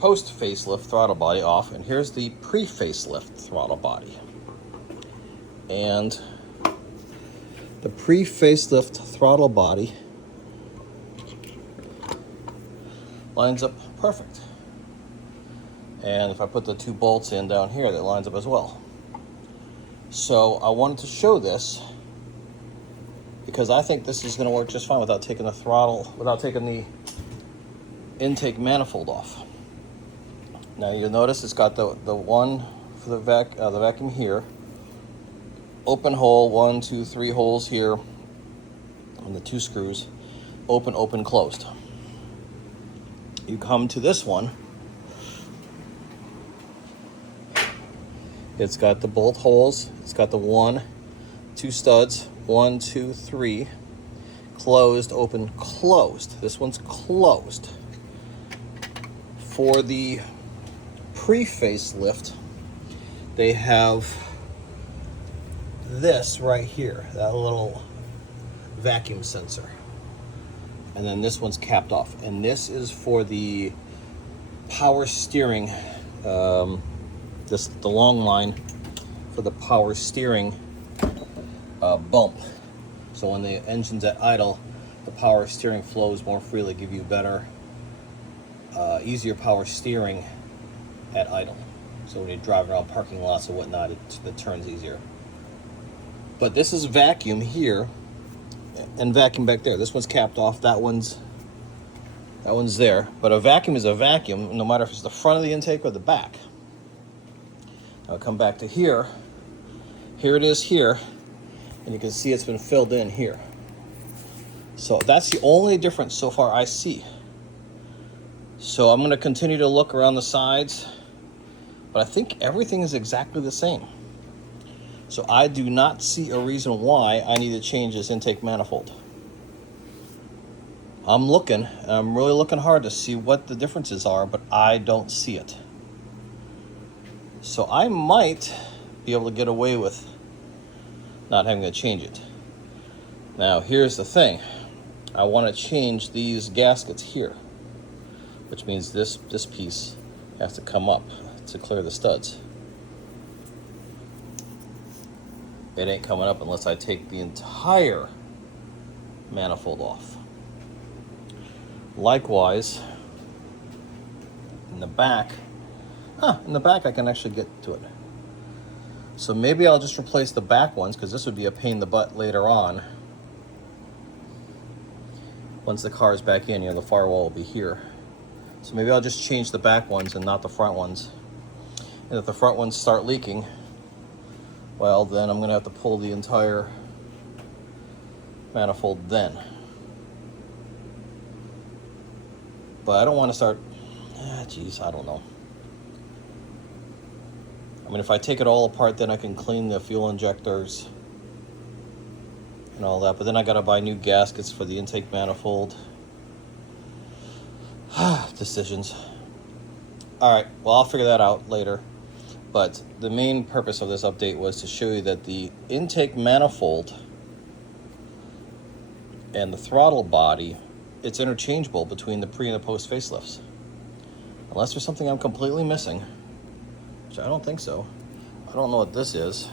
post-facelift throttle body off, and here's the pre-facelift throttle body. And the pre-facelift throttle body lines up perfect. And if I put the 2 bolts in down here, that lines up as well. So I wanted to show this because I think this is going to work just fine without taking the throttle, without taking the intake manifold off. Now you'll notice it's got the one for the vacuum here, open hole, 1, 2, 3 holes here, and the 2 screws, open, open, closed. You come to this one, it's got the bolt holes, it's got the 1, 2 studs, 1, 2, 3, closed, open, closed. This one's closed. For the pre-facelift, they have this right here, that little vacuum sensor. And then this one's capped off. And this is for the power steering, the long line for the power steering bump. So when the engine's at idle, the power steering flows more freely, give you better, easier power steering at idle. So when you drive around parking lots and whatnot, it turns easier. But this is vacuum here and vacuum back there. This one's capped off, that one's there. But a vacuum is a vacuum, no matter if it's the front of the intake or the back. I'll come back to here. Here it is here, and you can see it's been filled in here. So that's the only difference so far I see. So I'm going to continue to look around the sides, but I think everything is exactly the same. So I do not see a reason why I need to change this intake manifold. I'm looking, and I'm really looking hard to see what the differences are, but I don't see it. So I might be able to get away with not having to change it. Now here's the thing. I want to change these gaskets here, which means this piece has to come up to clear the studs. It ain't coming up unless I take the entire manifold off. Likewise, in the back I can actually get to it. So maybe I'll just replace the back ones, because this would be a pain in the butt later on. Once the car is back in, the firewall will be here. So maybe I'll just change the back ones and not the front ones. And if the front ones start leaking, well, then I'm gonna have to pull the entire manifold then. But I don't want to start, geez, I don't know. I mean, if I take it all apart, then I can clean the fuel injectors and all that. But then I got to buy new gaskets for the intake manifold. Decisions. All right, well, I'll figure that out later. But the main purpose of this update was to show you that the intake manifold and the throttle body, it's interchangeable between the pre and the post facelifts. Unless there's something I'm completely missing. Which I don't think so. I don't know what this is,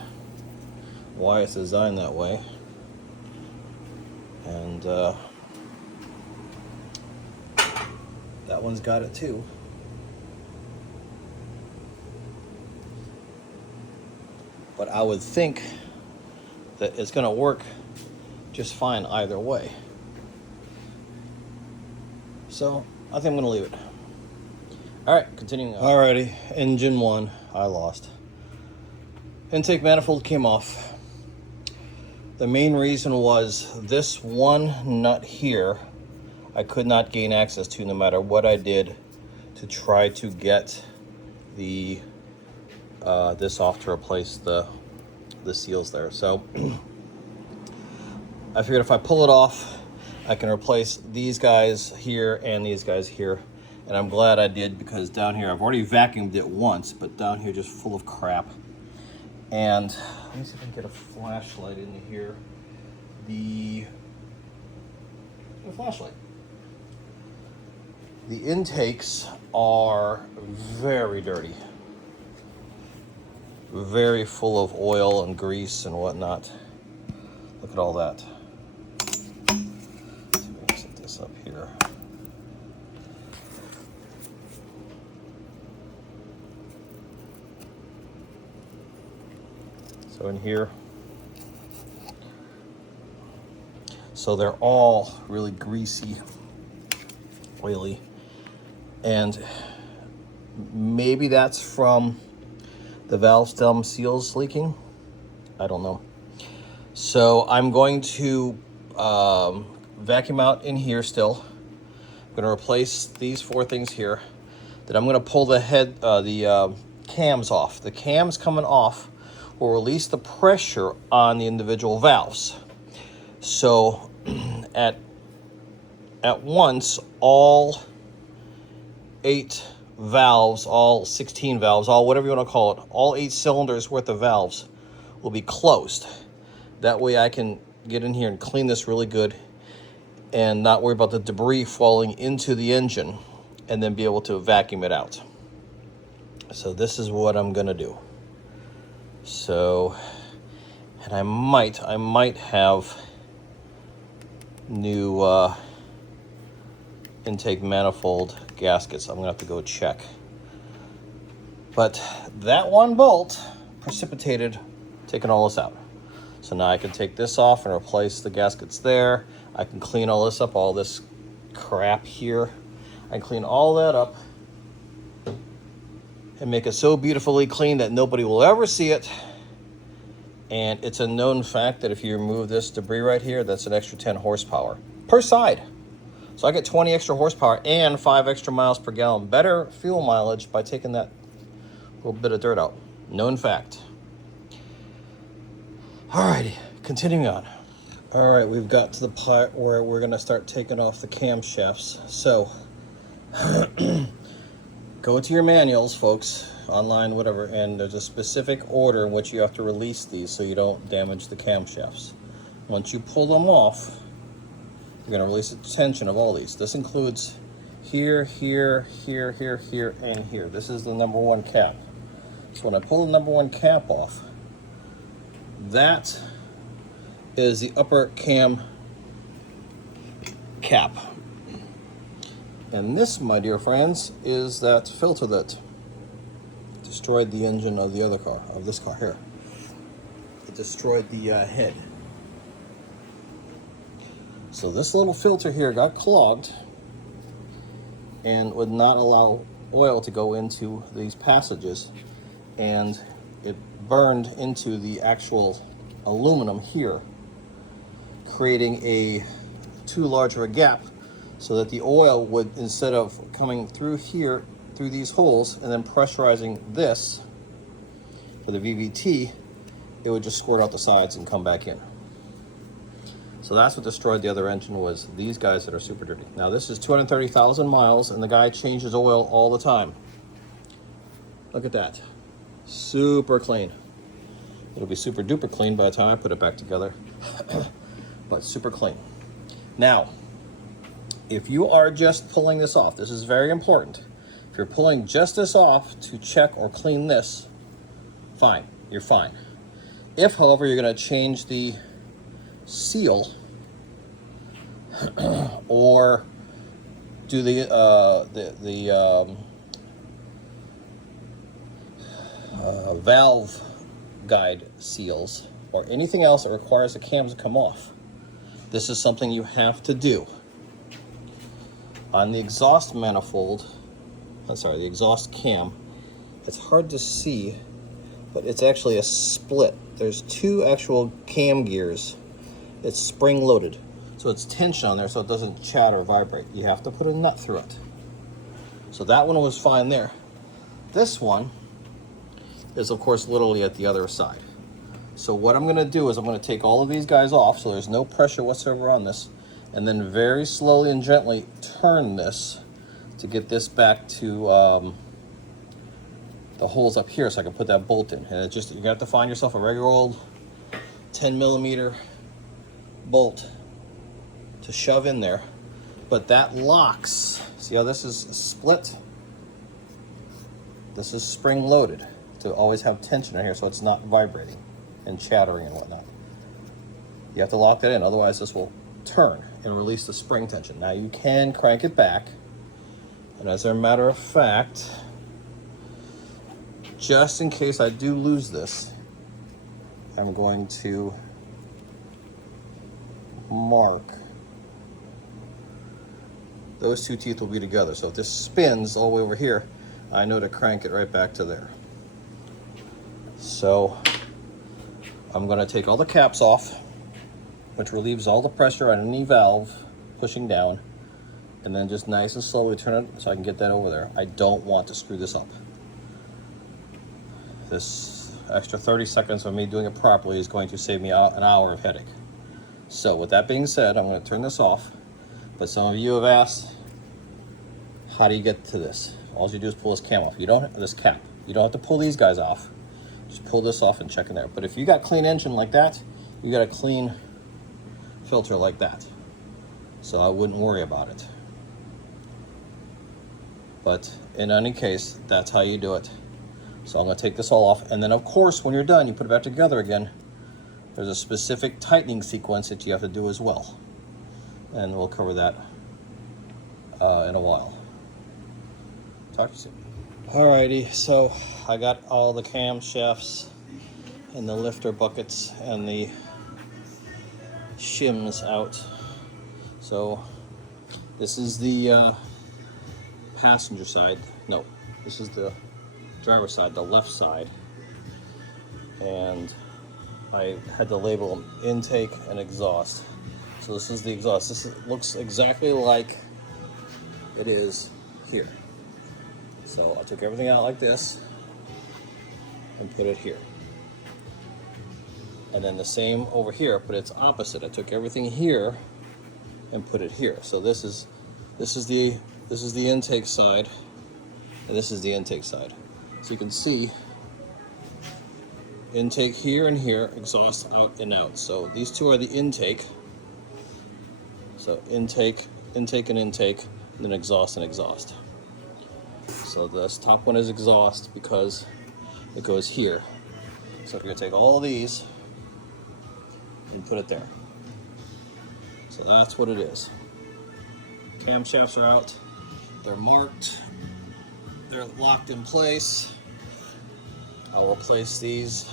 why it's designed that way, and that one's got it too. But I would think that it's going to work just fine either way. So I think I'm going to leave it. All right, continuing on. Alrighty, engine one, I lost. Intake manifold came off. The main reason was this one nut here, I could not gain access to no matter what I did to try to get the this off to replace the seals there. So I figured if I pull it off, I can replace these guys here and these guys here. And I'm glad I did, because down here, I've already vacuumed it once, but down here just full of crap. And let me see if I can get a flashlight in here. The flashlight. The intakes are very dirty. Very full of oil and grease and whatnot. Look at all that. Let's see if I can set this up here. So in here, so they're all really greasy, oily, and maybe that's from the valve stem seals leaking. I don't know. So I'm going to vacuum out in here still. I'm going to replace these four things here. Then I'm going to pull the cams off. The cams coming off will release the pressure on the individual valves. So at once, all 8 valves, all 16 valves, all whatever you want to call it, all 8 cylinders worth of valves will be closed. That way I can get in here and clean this really good and not worry about the debris falling into the engine, and then be able to vacuum it out. So this is what I'm gonna do. So, and I might have new intake manifold gaskets. I'm gonna have to go check. But that one bolt precipitated taking all this out. So now I can take this off and replace the gaskets there. I can clean all this up, all this crap here. I can clean all that up and make it so beautifully clean that nobody will ever see it. And it's a known fact that if you remove this debris right here, that's an extra 10 horsepower per side. So I get 20 extra horsepower and 5 extra miles per gallon. Better fuel mileage by taking that little bit of dirt out. Known fact. Alrighty, continuing on. Alright, we've got to the part where we're gonna start taking off the camshafts. So, go to your manuals, folks, online, whatever, and there's a specific order in which you have to release these so you don't damage the camshafts. Once you pull them off, you're going to release the tension of all these. This includes here, here, here, here, here, and here. This is the number 1 cap. So when I pull the number 1 cap off, that is the upper cam cap. And this, my dear friends, is that filter that destroyed the engine of the other car, of this car here. destroyed the head. So this little filter here got clogged and would not allow oil to go into these passages, and it burned into the actual aluminum here, creating too large of a gap, so that the oil would, instead of coming through here, through these holes, and then pressurizing this for the VVT, it would just squirt out the sides and come back in. So that's what destroyed the other engine, was these guys that are super dirty. Now this is 230,000 miles, and the guy changes oil all the time. Look at that. Super clean. It'll be super duper clean by the time I put it back together, but super clean. Now, if you are just pulling this off, this is very important. If you're pulling just this off to check or clean this, fine, you're fine. If, however, you're going to change the seal or do the valve guide seals or anything else that requires the cams to come off, this is something you have to do. On the exhaust manifold, the exhaust cam, it's hard to see, but it's actually a split. There's two actual cam gears. It's spring loaded, so it's tension on there so it doesn't chatter or vibrate. You have to put a nut through it. So that one was fine there. This one is, of course, literally at the other side. So what I'm going to do is I'm going to take all of these guys off so there's no pressure whatsoever on this, and then very slowly and gently turn this to get this back to the holes up here so I can put that bolt in. And it's just, you're gonna have to find yourself a regular old 10mm bolt to shove in there. But that locks. See how this is split? This is spring loaded to always have tension in here so it's not vibrating and chattering and whatnot. You have to lock that in, otherwise this will turn and release the spring tension. Now you can crank it back, and as a matter of fact, just in case I do lose this, I'm going to mark. Those two teeth will be together. So if this spins all the way over here, I know to crank it right back to there. So I'm going to take all the caps off, which relieves all the pressure on any valve pushing down, and then just nice and slowly turn it so I can get that over there. I don't want to screw this up. This extra 30 seconds of me doing it properly is going to save me an hour of headache. So with that being said, I'm going to turn this off. But some of you have asked, how do you get to this? All you do is pull this cam off. You don't this cap. You don't have to pull these guys off. Just pull this off and check in there. But if you got clean engine like that, you got a clean filter like that. So I wouldn't worry about it. But in any case, that's how you do it. So I'm going to take this all off, and then of course when you're done you put it back together again. There's a specific tightening sequence that you have to do as well, and we'll cover that in a while. Talk to you soon. Alrighty, so I got all the camshafts and the lifter buckets and the shims out. So this is the passenger side. No, this is the driver's side, the left side, and I had to label them intake and exhaust. So this is the exhaust. Looks exactly like it is here. So I took everything out like this and put it here, and then the same over here, but it's opposite. I took everything here and put it here. So this is the intake side, and this is the intake side. So you can see intake here and here, exhaust out and out. So these two are the intake. So intake, intake and intake, and then exhaust and exhaust. So this top one is exhaust because it goes here. So you're gonna take all of these and put it there. So that's what it is. Camshafts are out, they're marked, they're locked in place. I'll replace these.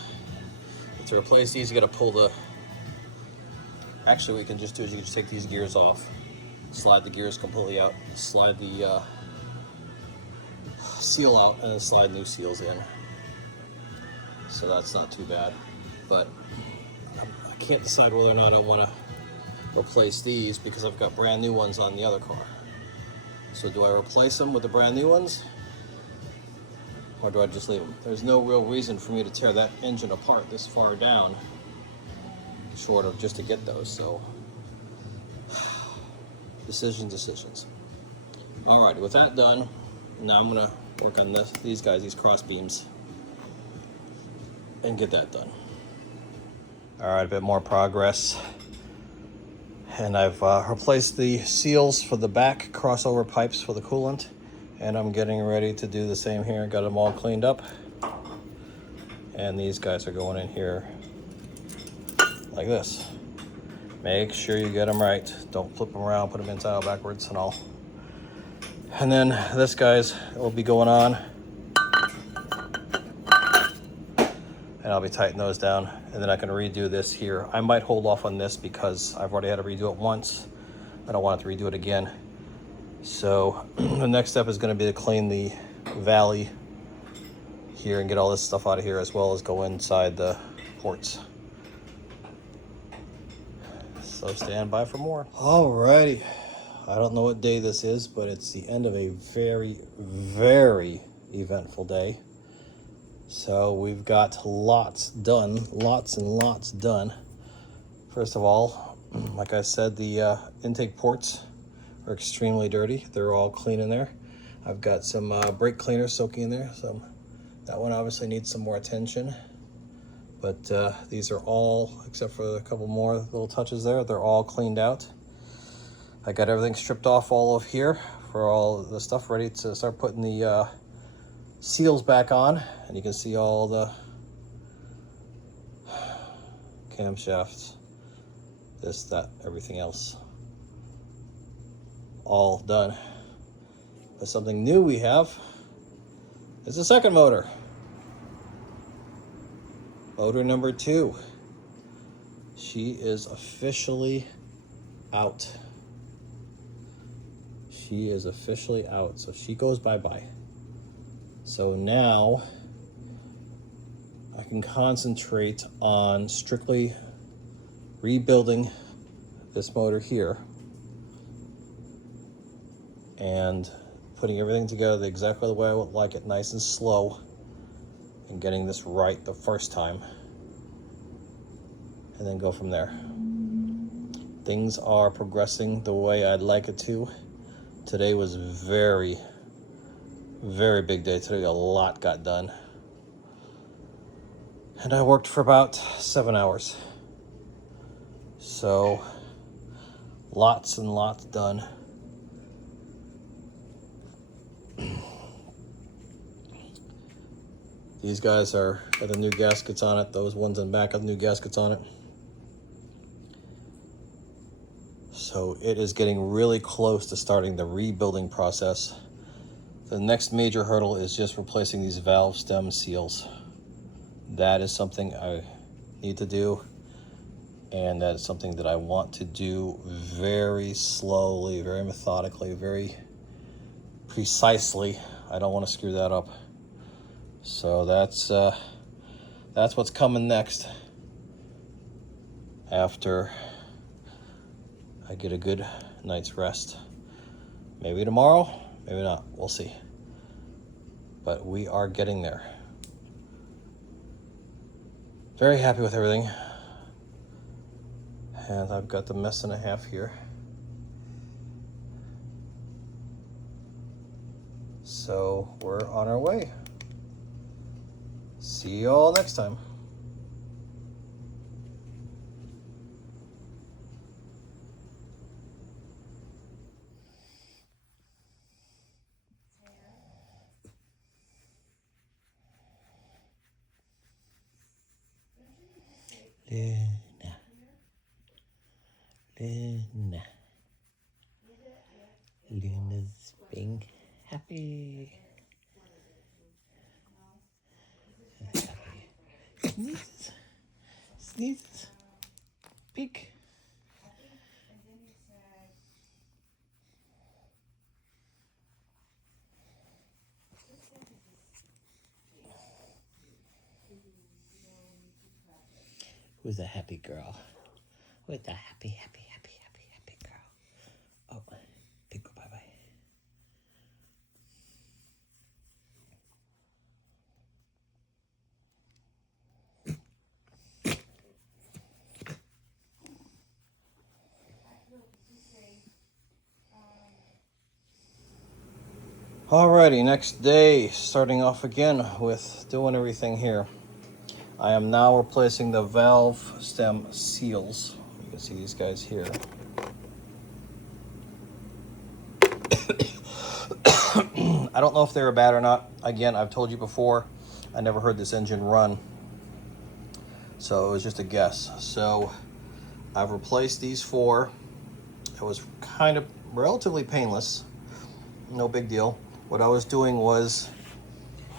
to replace these, you got to pull the... Actually, what you can just do is you can just take these gears off, slide the gears completely out, slide the seal out, and then slide new seals in. So that's not too bad. But I can't decide whether or not I want to replace these because I've got brand new ones on the other car. So do I replace them with the brand new ones? Or do I just leave them? There's no real reason for me to tear that engine apart this far down, short of just to get those, so decisions. Alright, with that done, now I'm gonna work on these guys, these cross beams, and get that done. Alright, a bit more progress. And I've replaced the seals for the back crossover pipes for the coolant. And I'm getting ready to do the same here. Got them all cleaned up. And these guys are going in here like this. Make sure you get them right. Don't flip them around, put them inside out backwards and all. And then this guy's will be going on. And I'll be tightening those down. And then I can redo this here. I might hold off on this because I've already had to redo it once. I don't want to redo it again. So the next step is going to be to clean the valley here and get all this stuff out of here, as well as go inside the ports. So stand by for more. Alrighty. I don't know what day this is, but it's the end of a very, very eventful day. So we've got lots done, lots and lots done. First of all, like I said, the intake ports are extremely dirty. They're all clean in there. I've got some brake cleaner soaking in there. So that one obviously needs some more attention. But these are all, except for a couple more little touches there, they're all cleaned out. I got everything stripped off all of here for all the stuff ready to start putting the seals back on. And you can see all the camshafts, this, that, everything else. All done. But something new we have is the second motor. Motor number 2. She is officially out. She is officially out. So she goes bye-bye. So now I can concentrate on strictly rebuilding this motor here and putting everything together exactly the way I would like it, nice and slow, and getting this right the first time, and then go from there. Things are progressing the way I'd like it to. Today was very, very big day. Today a lot got done. And I worked for about 7 hours. So lots and lots done. These guys are got the new gaskets on it. Those ones in the back have the new gaskets on it. So it is getting really close to starting the rebuilding process. The next major hurdle is just replacing these valve stem seals. That is something I need to do, and that is something that I want to do very slowly, very methodically, very precisely. I don't want to screw that up. So that's what's coming next after I get a good night's rest. Maybe tomorrow, maybe not, we'll see. But we are getting there. Very happy with everything. And I've got the mess and a half here. So we're on our way. See you all next time. Luna. Luna. Luna's being happy. He's big. Who's a happy girl? With a happy girl. Oh, big bye-bye. Alrighty, next day, starting off again with doing everything here. I am now replacing the valve stem seals. You can see these guys here. I don't know if they were bad or not. Again, I've told you before, I never heard this engine run, so it was just a guess. So I've replaced these four. It was kind of relatively painless, no big deal. What I was doing was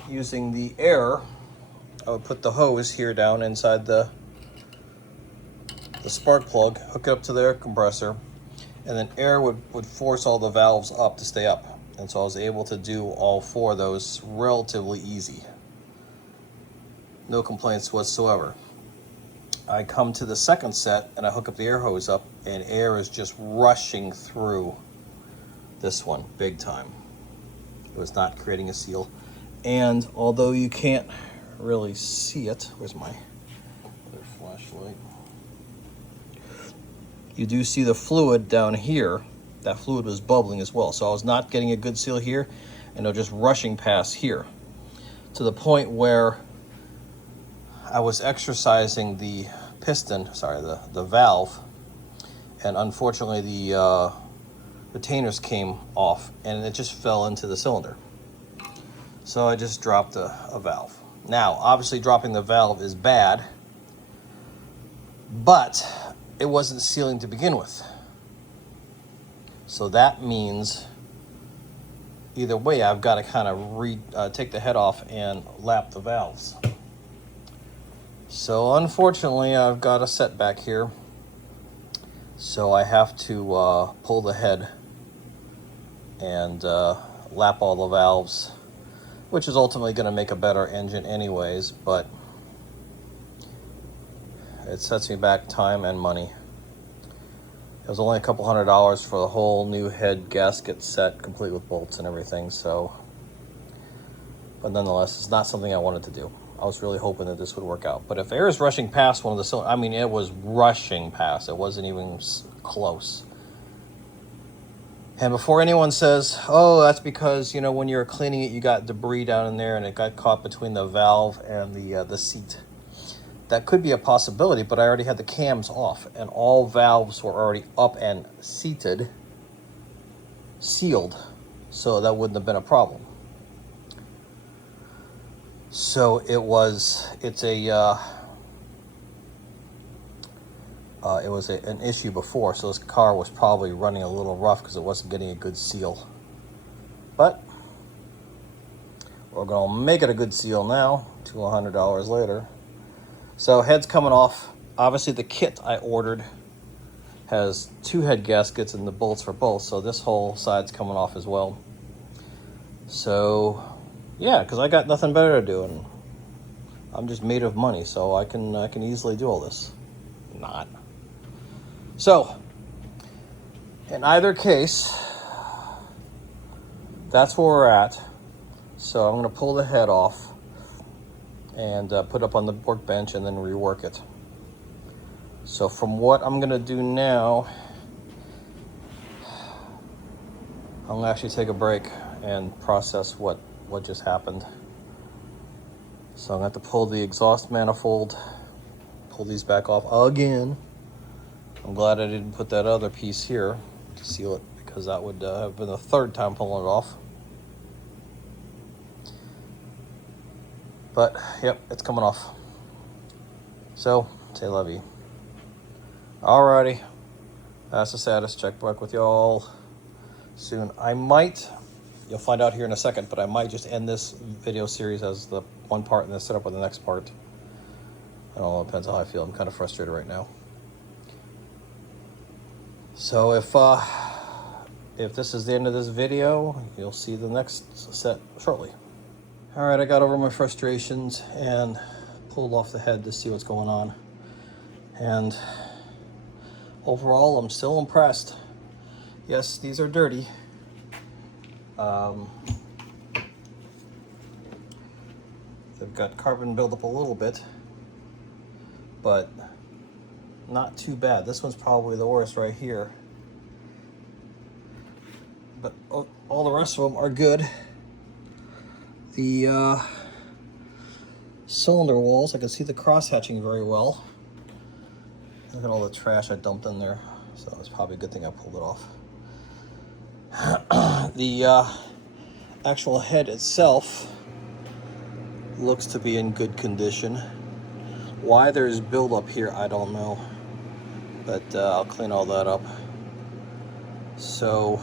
using the air. I would put the hose here down inside the spark plug, hook it up to the air compressor, and then air would force all the valves up to stay up. And so I was able to do all four of those relatively easy. No complaints whatsoever. I come to the second set and I hook up the air hose up, and air is just rushing through this one big time. It was not creating a seal. And although you can't really see it, where's my other flashlight? You do see the fluid down here. That fluid was bubbling as well. So I was not getting a good seal here, and it was just rushing past here to the point where I was exercising the piston, the valve, and unfortunately the retainers came off and it just fell into the cylinder. So I just dropped a valve. Now, obviously dropping the valve is bad, but it wasn't sealing to begin with. So that means either way, I've got to kind of take the head off and lap the valves. So unfortunately, I've got a setback here. So I have to pull the head and lap all the valves, which is ultimately going to make a better engine anyways, but it sets me back time and money. It was only a couple $100 for the whole new head gasket set, complete with bolts and everything, so. But nonetheless, it's not something I wanted to do. I was really hoping that this would work out. But if air is rushing past one of the cylinders, I mean, it was rushing past. It wasn't even close. And before anyone says, oh, that's because, you know, when you're cleaning it, you got debris down in there and it got caught between the valve and the seat. That could be a possibility, but I already had the cams off and all valves were already up and seated, sealed, so that wouldn't have been a problem. So it was an issue before, so this car was probably running a little rough because it wasn't getting a good seal. But we're gonna make it a good seal now, $200 later. So head's coming off. Obviously the kit I ordered has 2 head gaskets and the bolts for both, so this whole side's coming off as well. So yeah, because I got nothing better to do, and I'm just made of money, so I can easily do all this. Not. So, in either case, that's where we're at. So I'm going to pull the head off and put it up on the workbench and then rework it. So from what I'm going to do now, I'm going to actually take a break and process what just happened. So I'm going to have to pull the exhaust manifold, pull these back off again. I'm glad I didn't put that other piece here to seal it, because that would have been the third time pulling it off. But yep, it's coming off. So, say la vie. Alrighty, that's the status. Check back with y'all soon. I might, you'll find out here in a second, but I might just end this video series as the one part and then set up with the next part. It all depends how I feel. I'm kind of frustrated right now. So if this is the end of this video, you'll see the next set shortly. All right, I got over my frustrations and pulled off the head to see what's going on. And overall, I'm still impressed. Yes, these are dirty. They've got carbon buildup a little bit, but not too bad. This one's probably the worst right here. But all the rest of them are good. The cylinder walls, I can see the cross hatching very well. Look at all the trash I dumped in there, so it's probably a good thing I pulled it off. The actual head itself looks to be in good condition. Why there's buildup here, I don't know, but I'll clean all that up. So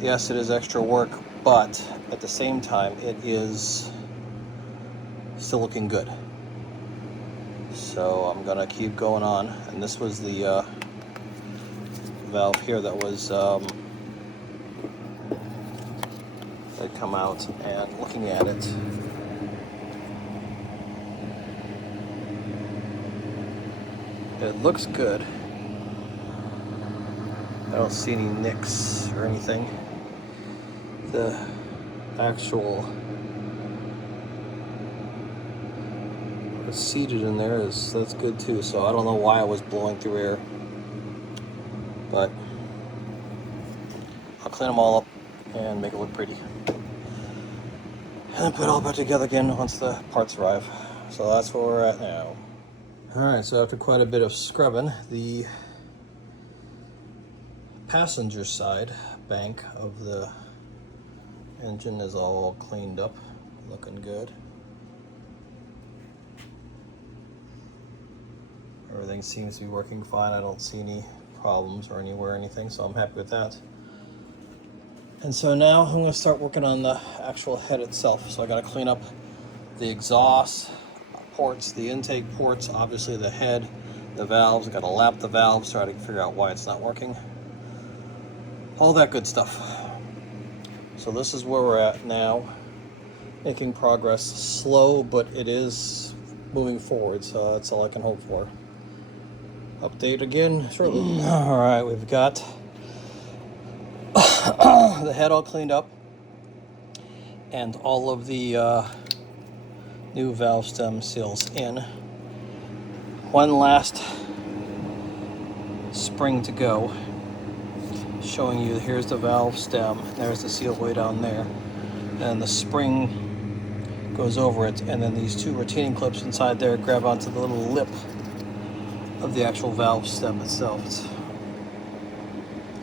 yes, it is extra work, but at the same time, it is still looking good. So I'm gonna keep going on. And this was the valve here that was had come out, and looking at it, it looks good. I don't see any nicks or anything. The actual what's seated in there that's good too. So I don't know why I was blowing through air, but I'll clean them all up and make it look pretty, and then put it all back together again once the parts arrive. So that's where we're at now. Alright, so after quite a bit of scrubbing, the passenger side bank of the engine is all cleaned up, looking good. Everything seems to be working fine. I don't see any problems or anything, so I'm happy with that. And so now I'm going to start working on the actual head itself. So I got to clean up the exhaust ports, the intake ports, obviously the head, the valves. I got to lap the valves, try to figure out why it's not working. All that good stuff. So this is where we're at now, making progress. Slow, but it is moving forward, so that's all I can hope for. Update again shortly. All right, we've got the head all cleaned up, and all of the new valve stem seals in. One last spring to go. Showing you, here's the valve stem, there's the seal way down there, and the spring goes over it, and then these two retaining clips inside there grab onto the little lip of the actual valve stem itself. It's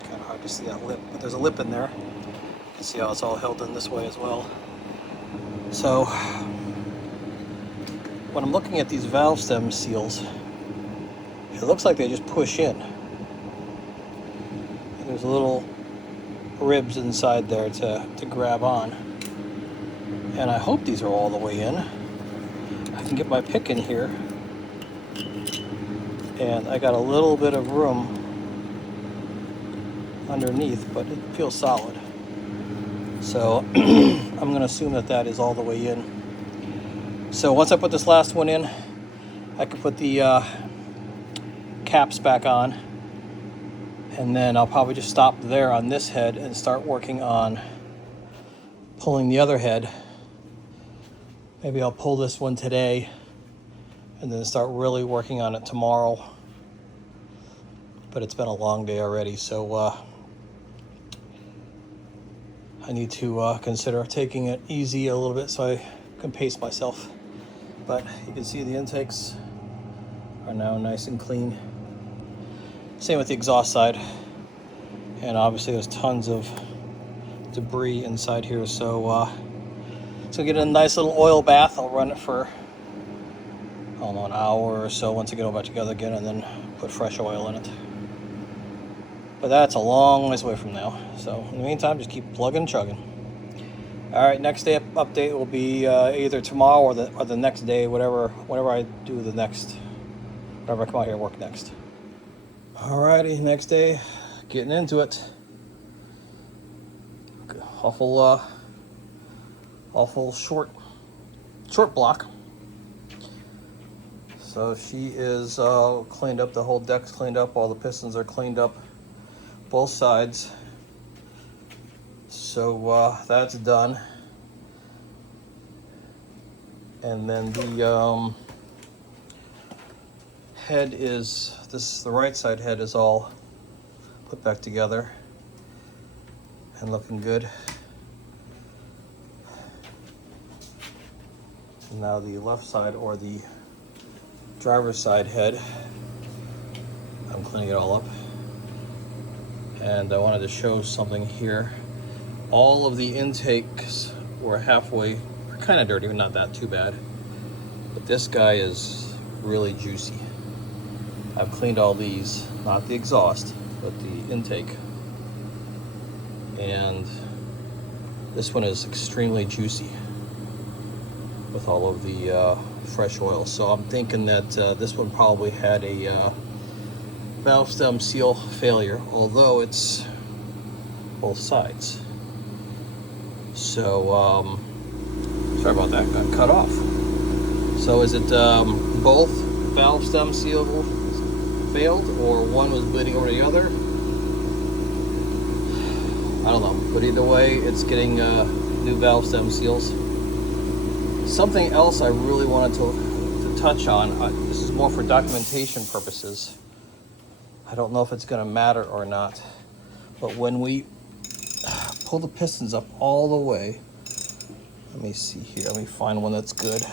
kind of hard to see that lip, but there's a lip in there. You can see how it's all held in this way as well. So when I'm looking at these valve stem seals, it looks like they just push in. There's little ribs inside there to grab on. And I hope these are all the way in. I can get my pick in here. And I got a little bit of room underneath, but it feels solid. So I'm going to assume that that is all the way in. So once I put this last one in, I can put the caps back on. And then I'll probably just stop there on this head and start working on pulling the other head. Maybe I'll pull this one today and then start really working on it tomorrow. But it's been a long day already, so I need to consider taking it easy a little bit so I can pace myself. But you can see the intakes are now nice and clean. Same with the exhaust side. And obviously there's tons of debris inside here, so get a nice little oil bath. I'll run it for, I don't know, an hour or so once I get all back together again, and then put fresh oil in it. But that's a long ways away from now. So in the meantime, just keep plugging and chugging. All right, next day update will be either tomorrow or the next day, whenever I do the next, whenever I come out here and work next. Alrighty, next day, getting into it. Awful short block. So she is cleaned up. The whole deck's cleaned up. All the pistons are cleaned up, both sides. So that's done. And then the head is the right side head is all put back together and looking good. And now the left side, or the driver's side head, I'm cleaning it all up. And I wanted to show something here. All of the intakes were halfway, kind of dirty, but not that too bad. But this guy is really juicy. I've cleaned all these, not the exhaust, but the intake. And this one is extremely juicy with all of the fresh oil. So I'm thinking that this one probably had a valve stem seal failure, although it's both sides. So sorry about that, got cut off. So is it both valve stem seal failed, or one was bleeding over the other? I don't know, but either way, it's getting new valve stem seals. Something else I really wanted to touch on, this is more for documentation purposes. I don't know if it's going to matter or not, but when we pull the pistons up all the way, let me see here, let me find one that's good.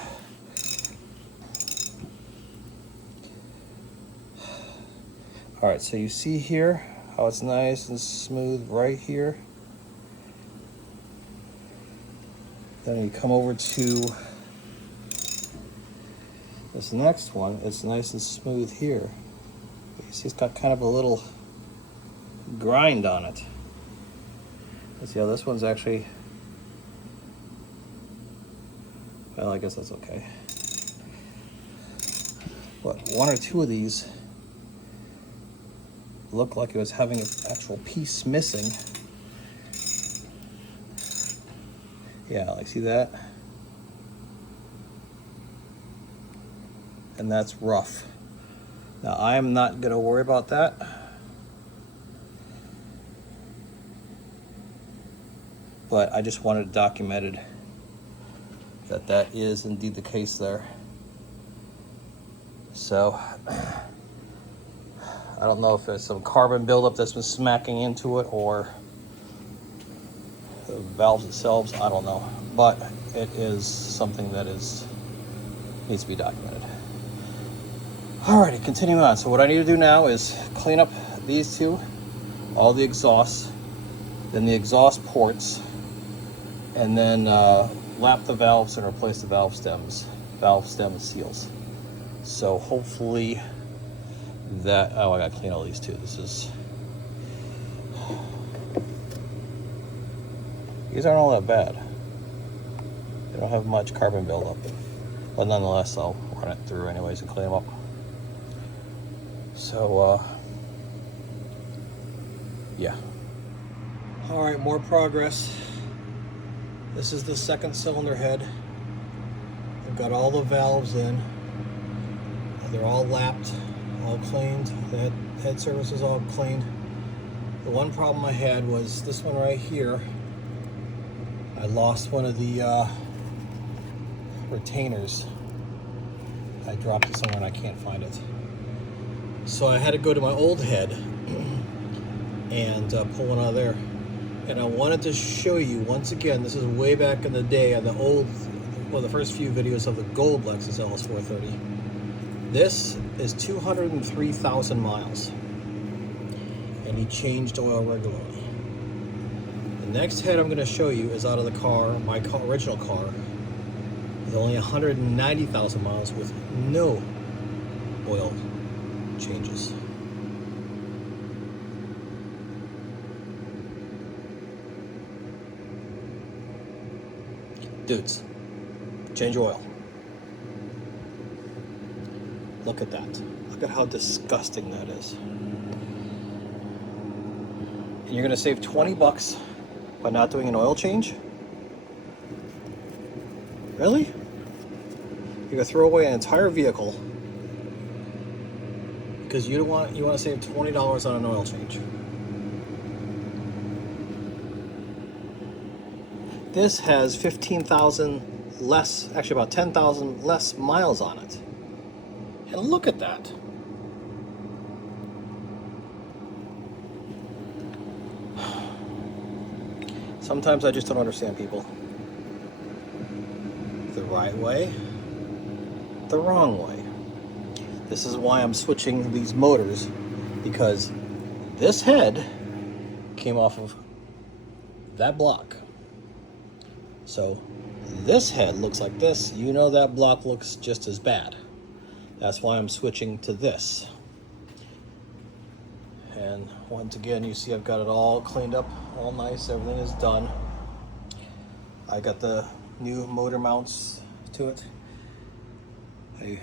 All right, so you see here how it's nice and smooth right here. Then you come over to this next one, it's nice and smooth here. You see it's got kind of a little grind on it. Let's see how this one's actually, well, I guess that's okay. But one or two of these looked like it was having an actual piece missing. Yeah, like see that? And that's rough. Now I'm not gonna worry about that. But I just wanted it documented that that is indeed the case there. So I don't know if there's some carbon buildup that's been smacking into it, or the valves themselves, I don't know. But it is something that needs to be documented. Alrighty, continuing on. So what I need to do now is clean up these two, all the exhausts, then the exhaust ports, and then lap the valves and replace the valve stem seals. So hopefully that, oh, I gotta clean all these too. These aren't all that bad. They don't have much carbon buildup, but nonetheless, I'll run it through anyways and clean them up. So, yeah. All right, more progress. This is the second cylinder head. I've got all the valves in. They're all lapped, all cleaned. The head surface is all cleaned. The one problem I had was this one right here. I lost one of the retainers. I dropped it somewhere and I can't find it. So I had to go to my old head and pull one out of there. And I wanted to show you once again, this is way back in the day on the old, well, the first few videos of the gold Lexus LS430. This is 203,000 miles. And he changed oil regularly. The next head I'm going to show you is out of the car, my original car, with only 190,000 miles with no oil changes. Dudes, change your oil. Look at that. Look at how disgusting that is. And you're gonna save 20 bucks by not doing an oil change? Really? You're gonna throw away an entire vehicle because you want to save $20 on an oil change. This has 15,000 less, actually about 10,000 less miles on it. And look at that. Sometimes I just don't understand people. The right way, the wrong way. This is why I'm switching these motors, because this head came off of that block. So this head looks like this. You know that block looks just as bad. That's why I'm switching to this. And once again, you see I've got it all cleaned up, all nice. Everything is done. I got the new motor mounts to it. I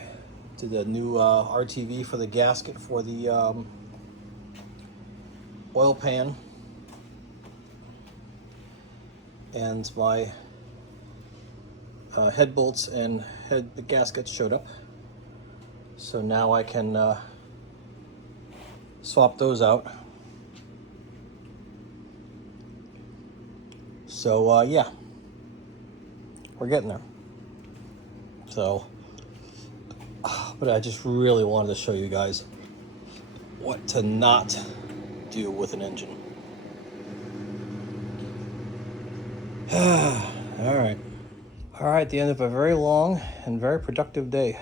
did a new RTV for the gasket for the oil pan. And my head bolts and head gaskets showed up. So now I can swap those out. So yeah, we're getting there. So, but I just really wanted to show you guys what to not do with an engine. All right, the end of a very long and very productive day.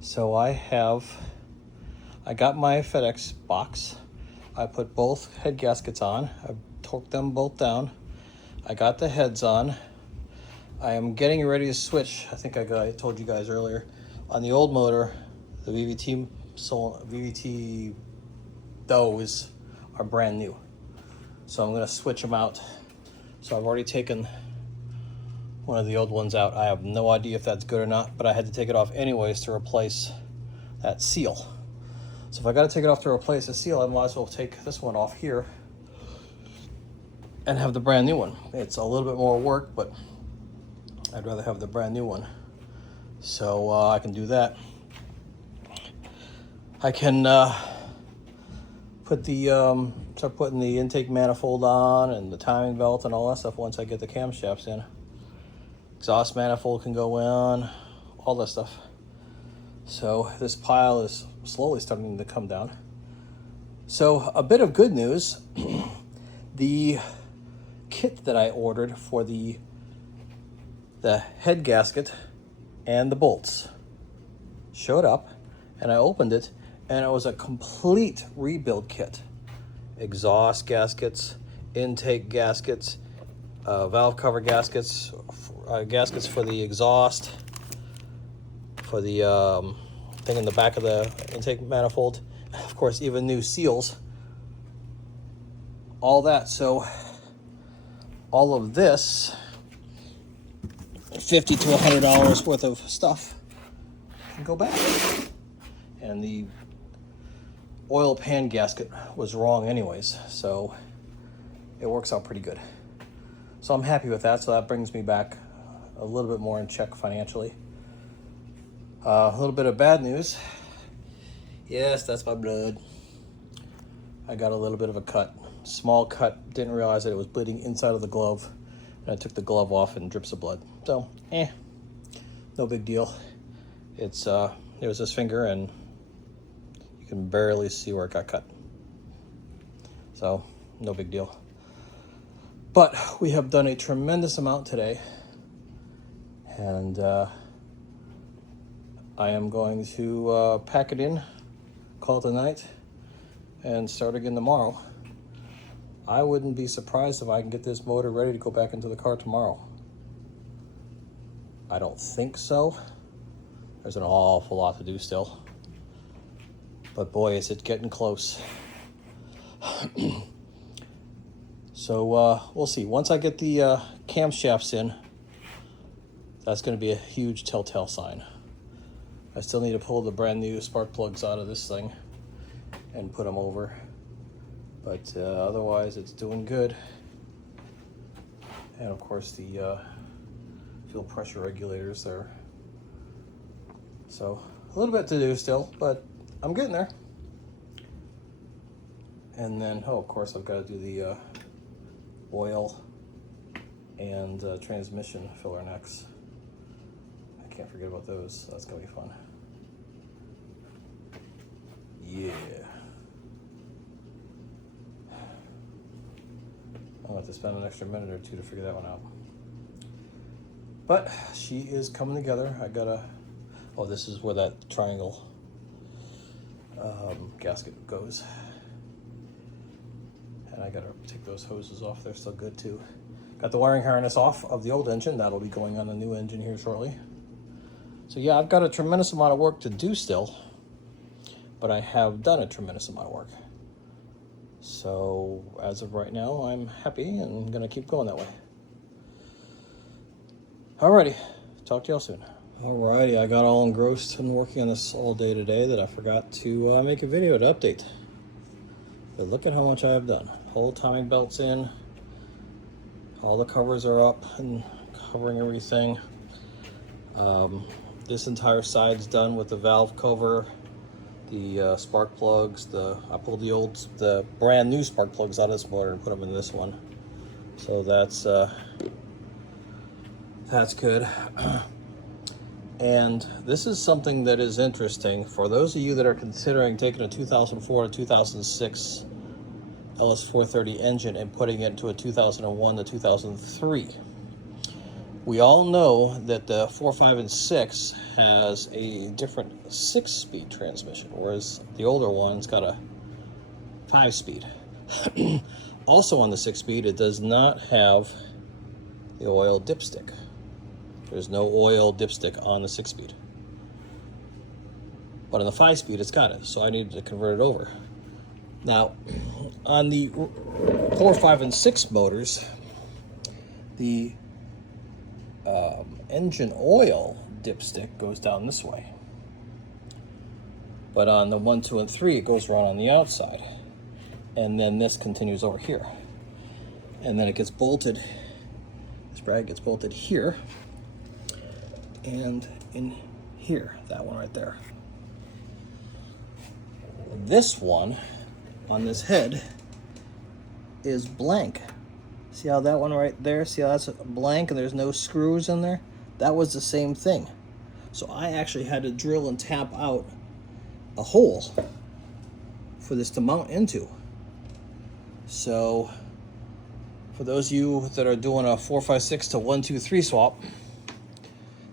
So I got my FedEx box. I put both head gaskets on. I torqued them both down. I got the heads on. I am getting ready to switch. I think I told you guys earlier. On the old motor, the VVT those are brand new. So I'm gonna switch them out. So I've already taken one of the old ones out. I have no idea if that's good or not, but I had to take it off anyways to replace that seal. So if I gotta take it off to replace the seal, I might as well take this one off here and have the brand new one. It's a little bit more work, but I'd rather have the brand new one. So I can do that. I can start putting the intake manifold on and the timing belt and all that stuff once I get the camshafts in. Exhaust manifold can go in, all that stuff. So this pile is slowly starting to come down. So a bit of good news, the kit that I ordered for the head gasket and the bolts showed up, and I opened it, and it was a complete rebuild kit. Exhaust gaskets, intake gaskets, valve cover gaskets, gaskets for the exhaust, for the thing in the back of the intake manifold, of course even new seals, all that. So all of this $50 to $100 worth of stuff can go back. And the oil pan gasket was wrong anyways, so it works out pretty good. So I'm happy with that. So that brings me back a little bit more in check financially. A little bit of bad news. Yes, that's my blood. I got a little bit of a cut, small cut. Didn't realize that it was bleeding inside of the glove, and I took the glove off and drips of blood. So, no big deal. It was this finger, and you can barely see where it got cut. So, no big deal. But we have done a tremendous amount today, and I am going to pack it in, call it a night, and start again tomorrow. I wouldn't be surprised if I can get this motor ready to go back into the car tomorrow. I don't think so. There's an awful lot to do still. But boy, is it getting close. So we'll see. Once I get the camshafts in, That's going to be a huge telltale sign. I still need to pull the brand new spark plugs out of this thing and put them over. But otherwise, it's doing good. And of course, the fuel pressure regulators there. So a little bit to do still, but I'm getting there. And then, oh, of course, I've got to do the oil and transmission filler next. I can't forget about those. That's gonna be fun. Yeah. I'll have to spend an extra minute or two to figure that one out. But she is coming together. I gotta, oh, this is where that triangle gasket goes. And I gotta take those hoses off. They're still good too. Got the wiring harness off of the old engine. That'll be going on the new engine here shortly. So yeah, I've got a tremendous amount of work to do still, but I have done a tremendous amount of work. So as of right now, I'm happy and gonna keep going that way. Alrighty, talk to y'all soon. Alrighty, I got all engrossed in working on this all day today that I forgot to make a video to update. But look at how much I have done. Whole timing belt's in. All the covers are up and covering everything. This entire side's done with the valve cover, the spark plugs. I pulled the brand new spark plugs out of this motor and put them in this one. So that's good. And this is something that is interesting for those of you that are considering taking a 2004 to 2006 LS430 engine and putting it into a 2001 to 2003. We all know that the 4, 5, and 6 has a different 6-speed transmission, whereas the older one's got a 5-speed. Also on the 6-speed, it does not have the oil dipstick. There's no oil dipstick on the 6-speed. But on the 5-speed, it's got it, so I needed to convert it over. Now, on the 4, 5, and 6 motors, the engine oil dipstick goes down this way. But on the 1, 2, and 3, it goes around on the outside. And then this continues over here. And then it gets bolted, this brad gets bolted here and in here, that one right there. This one on this head is blank. See how that one right there, see how that's blank and there's no screws in there? That was the same thing. So I actually had to drill and tap out a hole for this to mount into. So for those of you that are doing a 4, 5, 6 to 1, 2, 3 swap,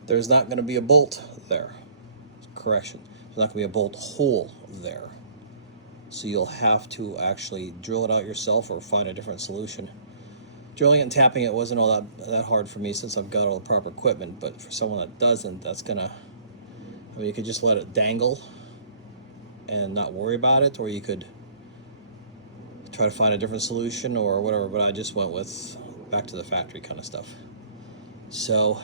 there's not going to be a bolt there. Correction, there's not going to be a bolt hole there. So you'll have to actually drill it out yourself or find a different solution. Drilling it and tapping it wasn't all that hard for me since I've got all the proper equipment, but for someone that doesn't, that's gonna, I mean, you could just let it dangle and not worry about it, or you could try to find a different solution or whatever, but I just went with back to the factory kind of stuff. So,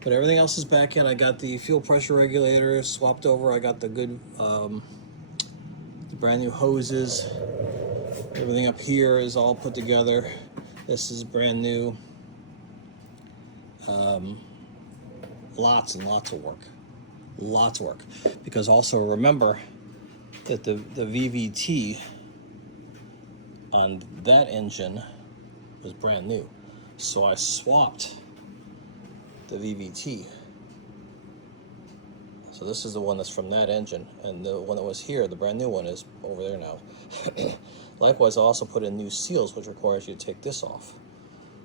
but everything else is back in. I got the fuel pressure regulator swapped over. I got the good, the brand new hoses. Everything up here is all put together. This is brand new. Lots and lots of work. Lots of work. Because also remember that the VVT on that engine was brand new. So I swapped the VVT. So this is the one that's from that engine, and the one that was here, the brand new one, is over there now. Likewise, I also put in new seals, which requires you to take this off.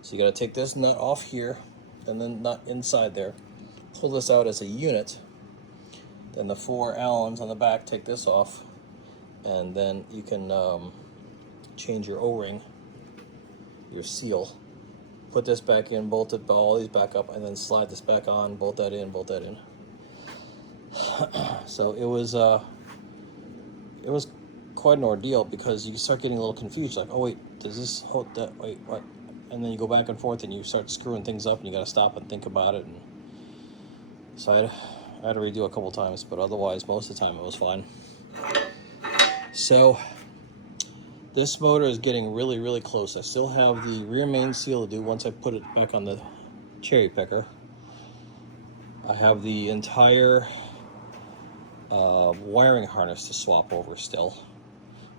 So you got to take this nut off here, and then nut inside there. Pull this out as a unit. Then the 4 Allens on the back, take this off, and then you can change your O-ring, your seal. Put this back in, bolt it, all these back up, and then slide this back on, bolt that in, bolt that in. So it was quite an ordeal, because you start getting a little confused, like, oh wait, does this hold that, wait, what? And then you go back and forth and you start screwing things up and you got to stop and think about it. And So I had to redo a couple times, but otherwise most of the time it was fine. So this motor is getting really, really close. I still have the rear main seal to do once I put it back on the cherry picker. I have the entire wiring harness to swap over still,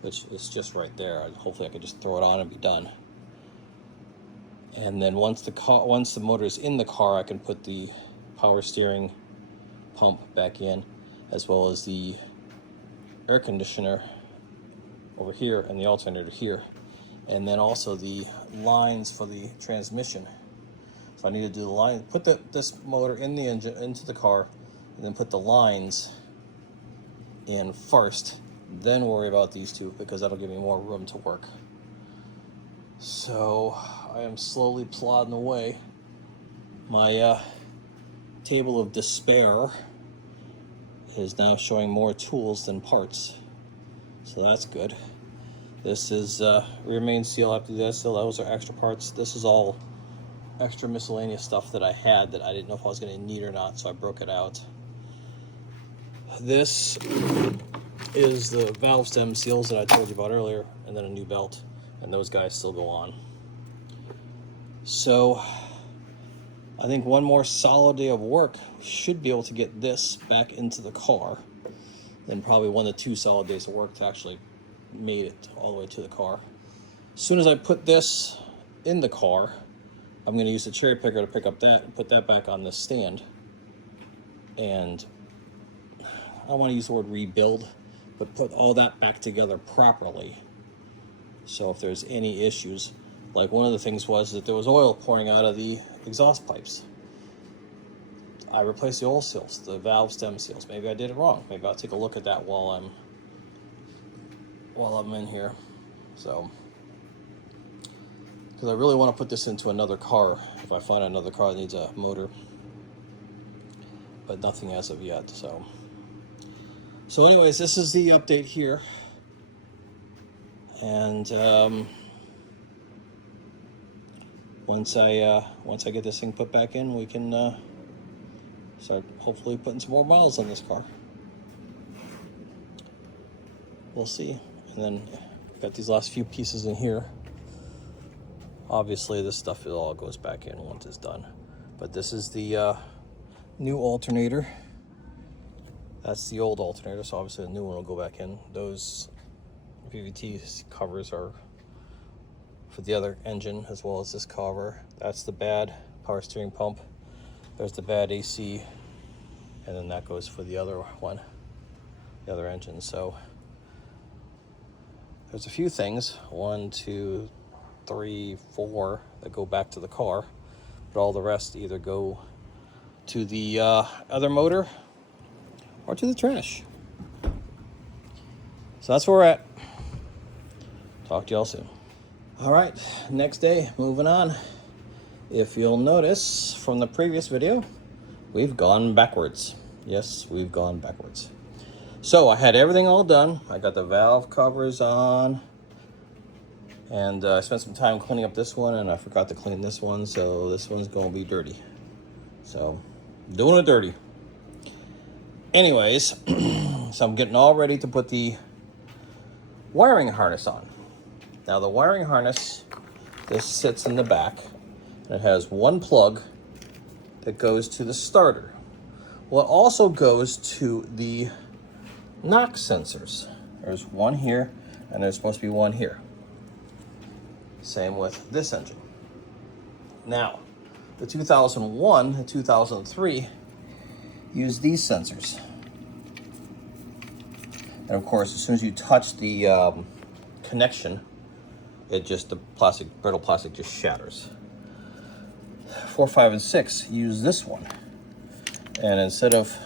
which is just right there. Hopefully I can just throw it on and be done. And then once the motor is in the car, I can put the power steering pump back in, as well as the air conditioner over here and the alternator here, and then also the lines for the transmission. So I need to do the line, put this motor in the engine into the car, and then put the lines in first, then worry about these two, because that'll give me more room to work. So I am slowly plodding away. My table of despair is now showing more tools than parts, so that's good. This is rear main seal after this, so those are extra parts. This is all extra miscellaneous stuff that I had that I didn't know if I was going to need or not, so I broke it out. This is the valve stem seals that I told you about earlier, and then a new belt, and those guys still go on. So I think one more solid day of work should be able to get this back into the car, then probably 1 to 2 solid days of work to actually made it all the way to the car. As soon as I put this in the car, I'm going to use the cherry picker to pick up that and put that back on this stand. And I want to use the word rebuild, but put all that back together properly. So if there's any issues, like one of the things was that there was oil pouring out of the exhaust pipes. I replaced the oil seals, the valve stem seals. Maybe I did it wrong. Maybe I'll take a look at that while I'm in here. So, because I really want to put this into another car if I find another car that needs a motor, but nothing as of yet. So anyways, this is the update here, and once I get this thing put back in, we can start hopefully putting some more miles on this car. We'll see. And then got these last few pieces in here. Obviously this stuff, it all goes back in once it's done. But this is the new alternator. That's the old alternator, so obviously the new one will go back in. Those VVT covers are for the other engine, as well as this cover. That's the bad power steering pump. There's the bad AC, and then that goes for the other one, the other engine. So there's a few things, 1, 2, 3, 4 that go back to the car, but all the rest either go to the other motor or to the trash. So that's where we're at. Talk to y'all soon. All right, next day, moving on. If you'll notice from the previous video, we've gone backwards. Yes, we've gone backwards. So I had everything all done. I got the valve covers on, and I spent some time cleaning up this one, and I forgot to clean this one, so this one's gonna be dirty. So, doing it dirty. Anyways, so I'm getting all ready to put the wiring harness on. Now the wiring harness, this sits in the back, and it has one plug that goes to the starter. Well, it also goes to the knock sensors. There's one here, and there's supposed to be one here. Same with this engine. Now, the 2001 and 2003 use these sensors. And of course, as soon as you touch the connection, it just, the brittle plastic just shatters. 4, 5, and 6 use this one. And instead of,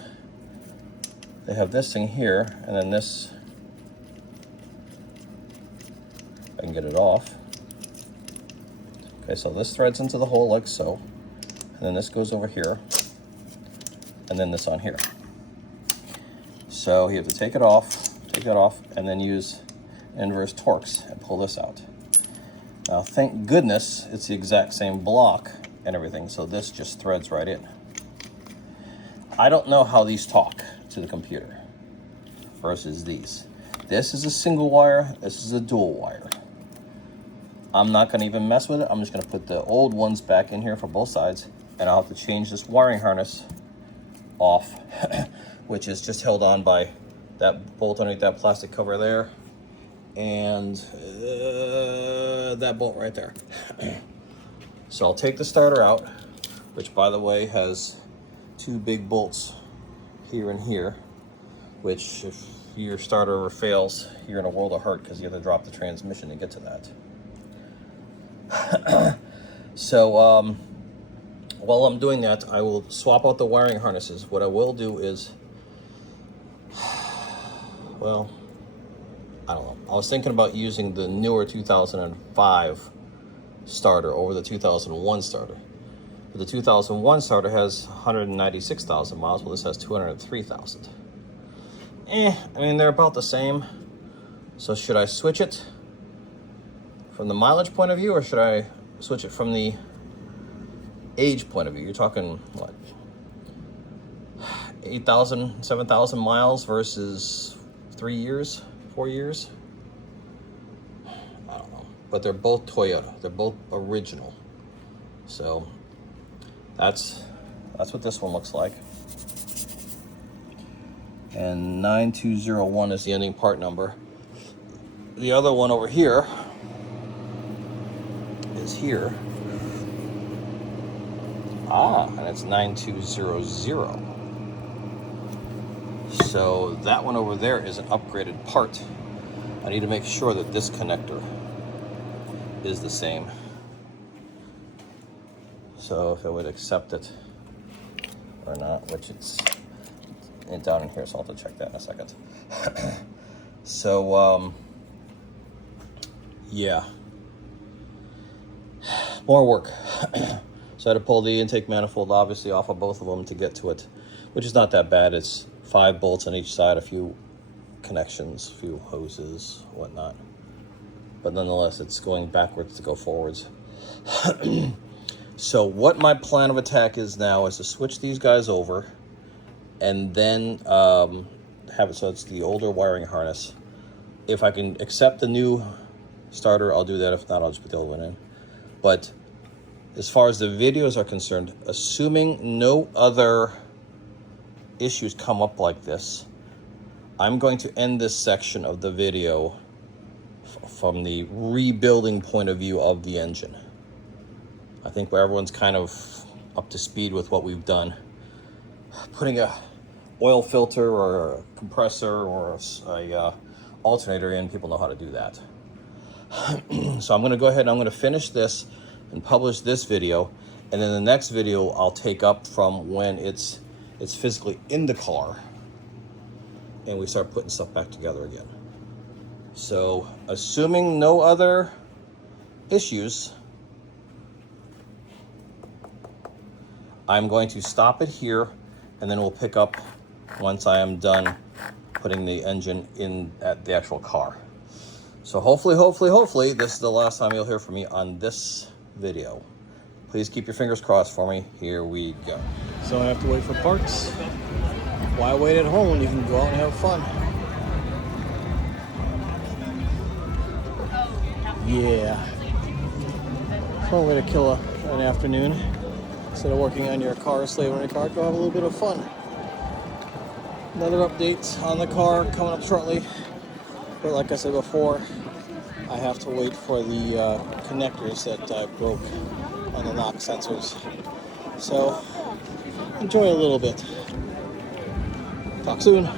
they have this thing here, and then this, if I can get it off. Okay, so this threads into the hole like so, and then this goes over here, and then this on here. So you have to take it off, and then use inverse Torx and pull this out. Now, thank goodness it's the exact same block and everything, so this just threads right in. I don't know how these talk to the computer versus these. This is a single wire, this is a dual wire. I'm not gonna even mess with it. I'm just gonna put the old ones back in here for both sides, and I'll have to change this wiring harness off, which is just held on by that bolt underneath that plastic cover there, and that bolt right there. So I'll take the starter out, which by the way has two big bolts here and here, which if your starter ever fails, you're in a world of hurt because you have to drop the transmission to get to that. So while I'm doing that, I will swap out the wiring harnesses. What I will do is, well, I don't know. I was thinking about using the newer 2005 starter over the 2001 starter. But the 2001 starter has 196,000 miles, well this has 203,000. I mean, they're about the same. So should I switch it from the mileage point of view, or should I switch it from the age point of view? You're talking, what, 8,000, 7,000 miles versus 3 years, 4 years? I don't know. But they're both Toyota. They're both original. So that's what this one looks like. And 9201 is the ending part number. The other one over here is here. And it's 9200. So that one over there is an upgraded part. I need to make sure that this connector is the same. So if it would accept it or not, which it's down in here, so I'll have to check that in a second. So yeah, more work. So I had to pull the intake manifold obviously off of both of them to get to it, which is not that bad. It's 5 bolts on each side, a few connections, a few hoses, whatnot. But nonetheless, it's going backwards to go forwards. So what my plan of attack is now is to switch these guys over and then have it so it's the older wiring harness. If I can accept the new starter, I'll do that. If not, I'll just put the old one in. But as far as the videos are concerned, assuming no other issues come up like this, I'm going to end this section of the video from the rebuilding point of view of the engine. I think where everyone's kind of up to speed with what we've done. Putting a oil filter or a compressor or a alternator in, people know how to do that. So I'm going to go ahead and I'm going to finish this and publish this video, and then the next video I'll take up from when it's physically in the car and we start putting stuff back together again. So assuming no other issues, I'm going to stop it here, and then we'll pick up once I am done putting the engine in at the actual car. So hopefully this is the last time you'll hear from me on this video. Please keep your fingers crossed for me. Here we go. So I have to wait for parts. Why wait at home when you can go out and have fun? Yeah. It's one way to kill an afternoon. Instead of working on your car, slaving on your car, go have a little bit of fun. Another update on the car coming up shortly. But like I said before, I have to wait for the connectors that I broke on the knock sensors. So enjoy a little bit. Talk soon.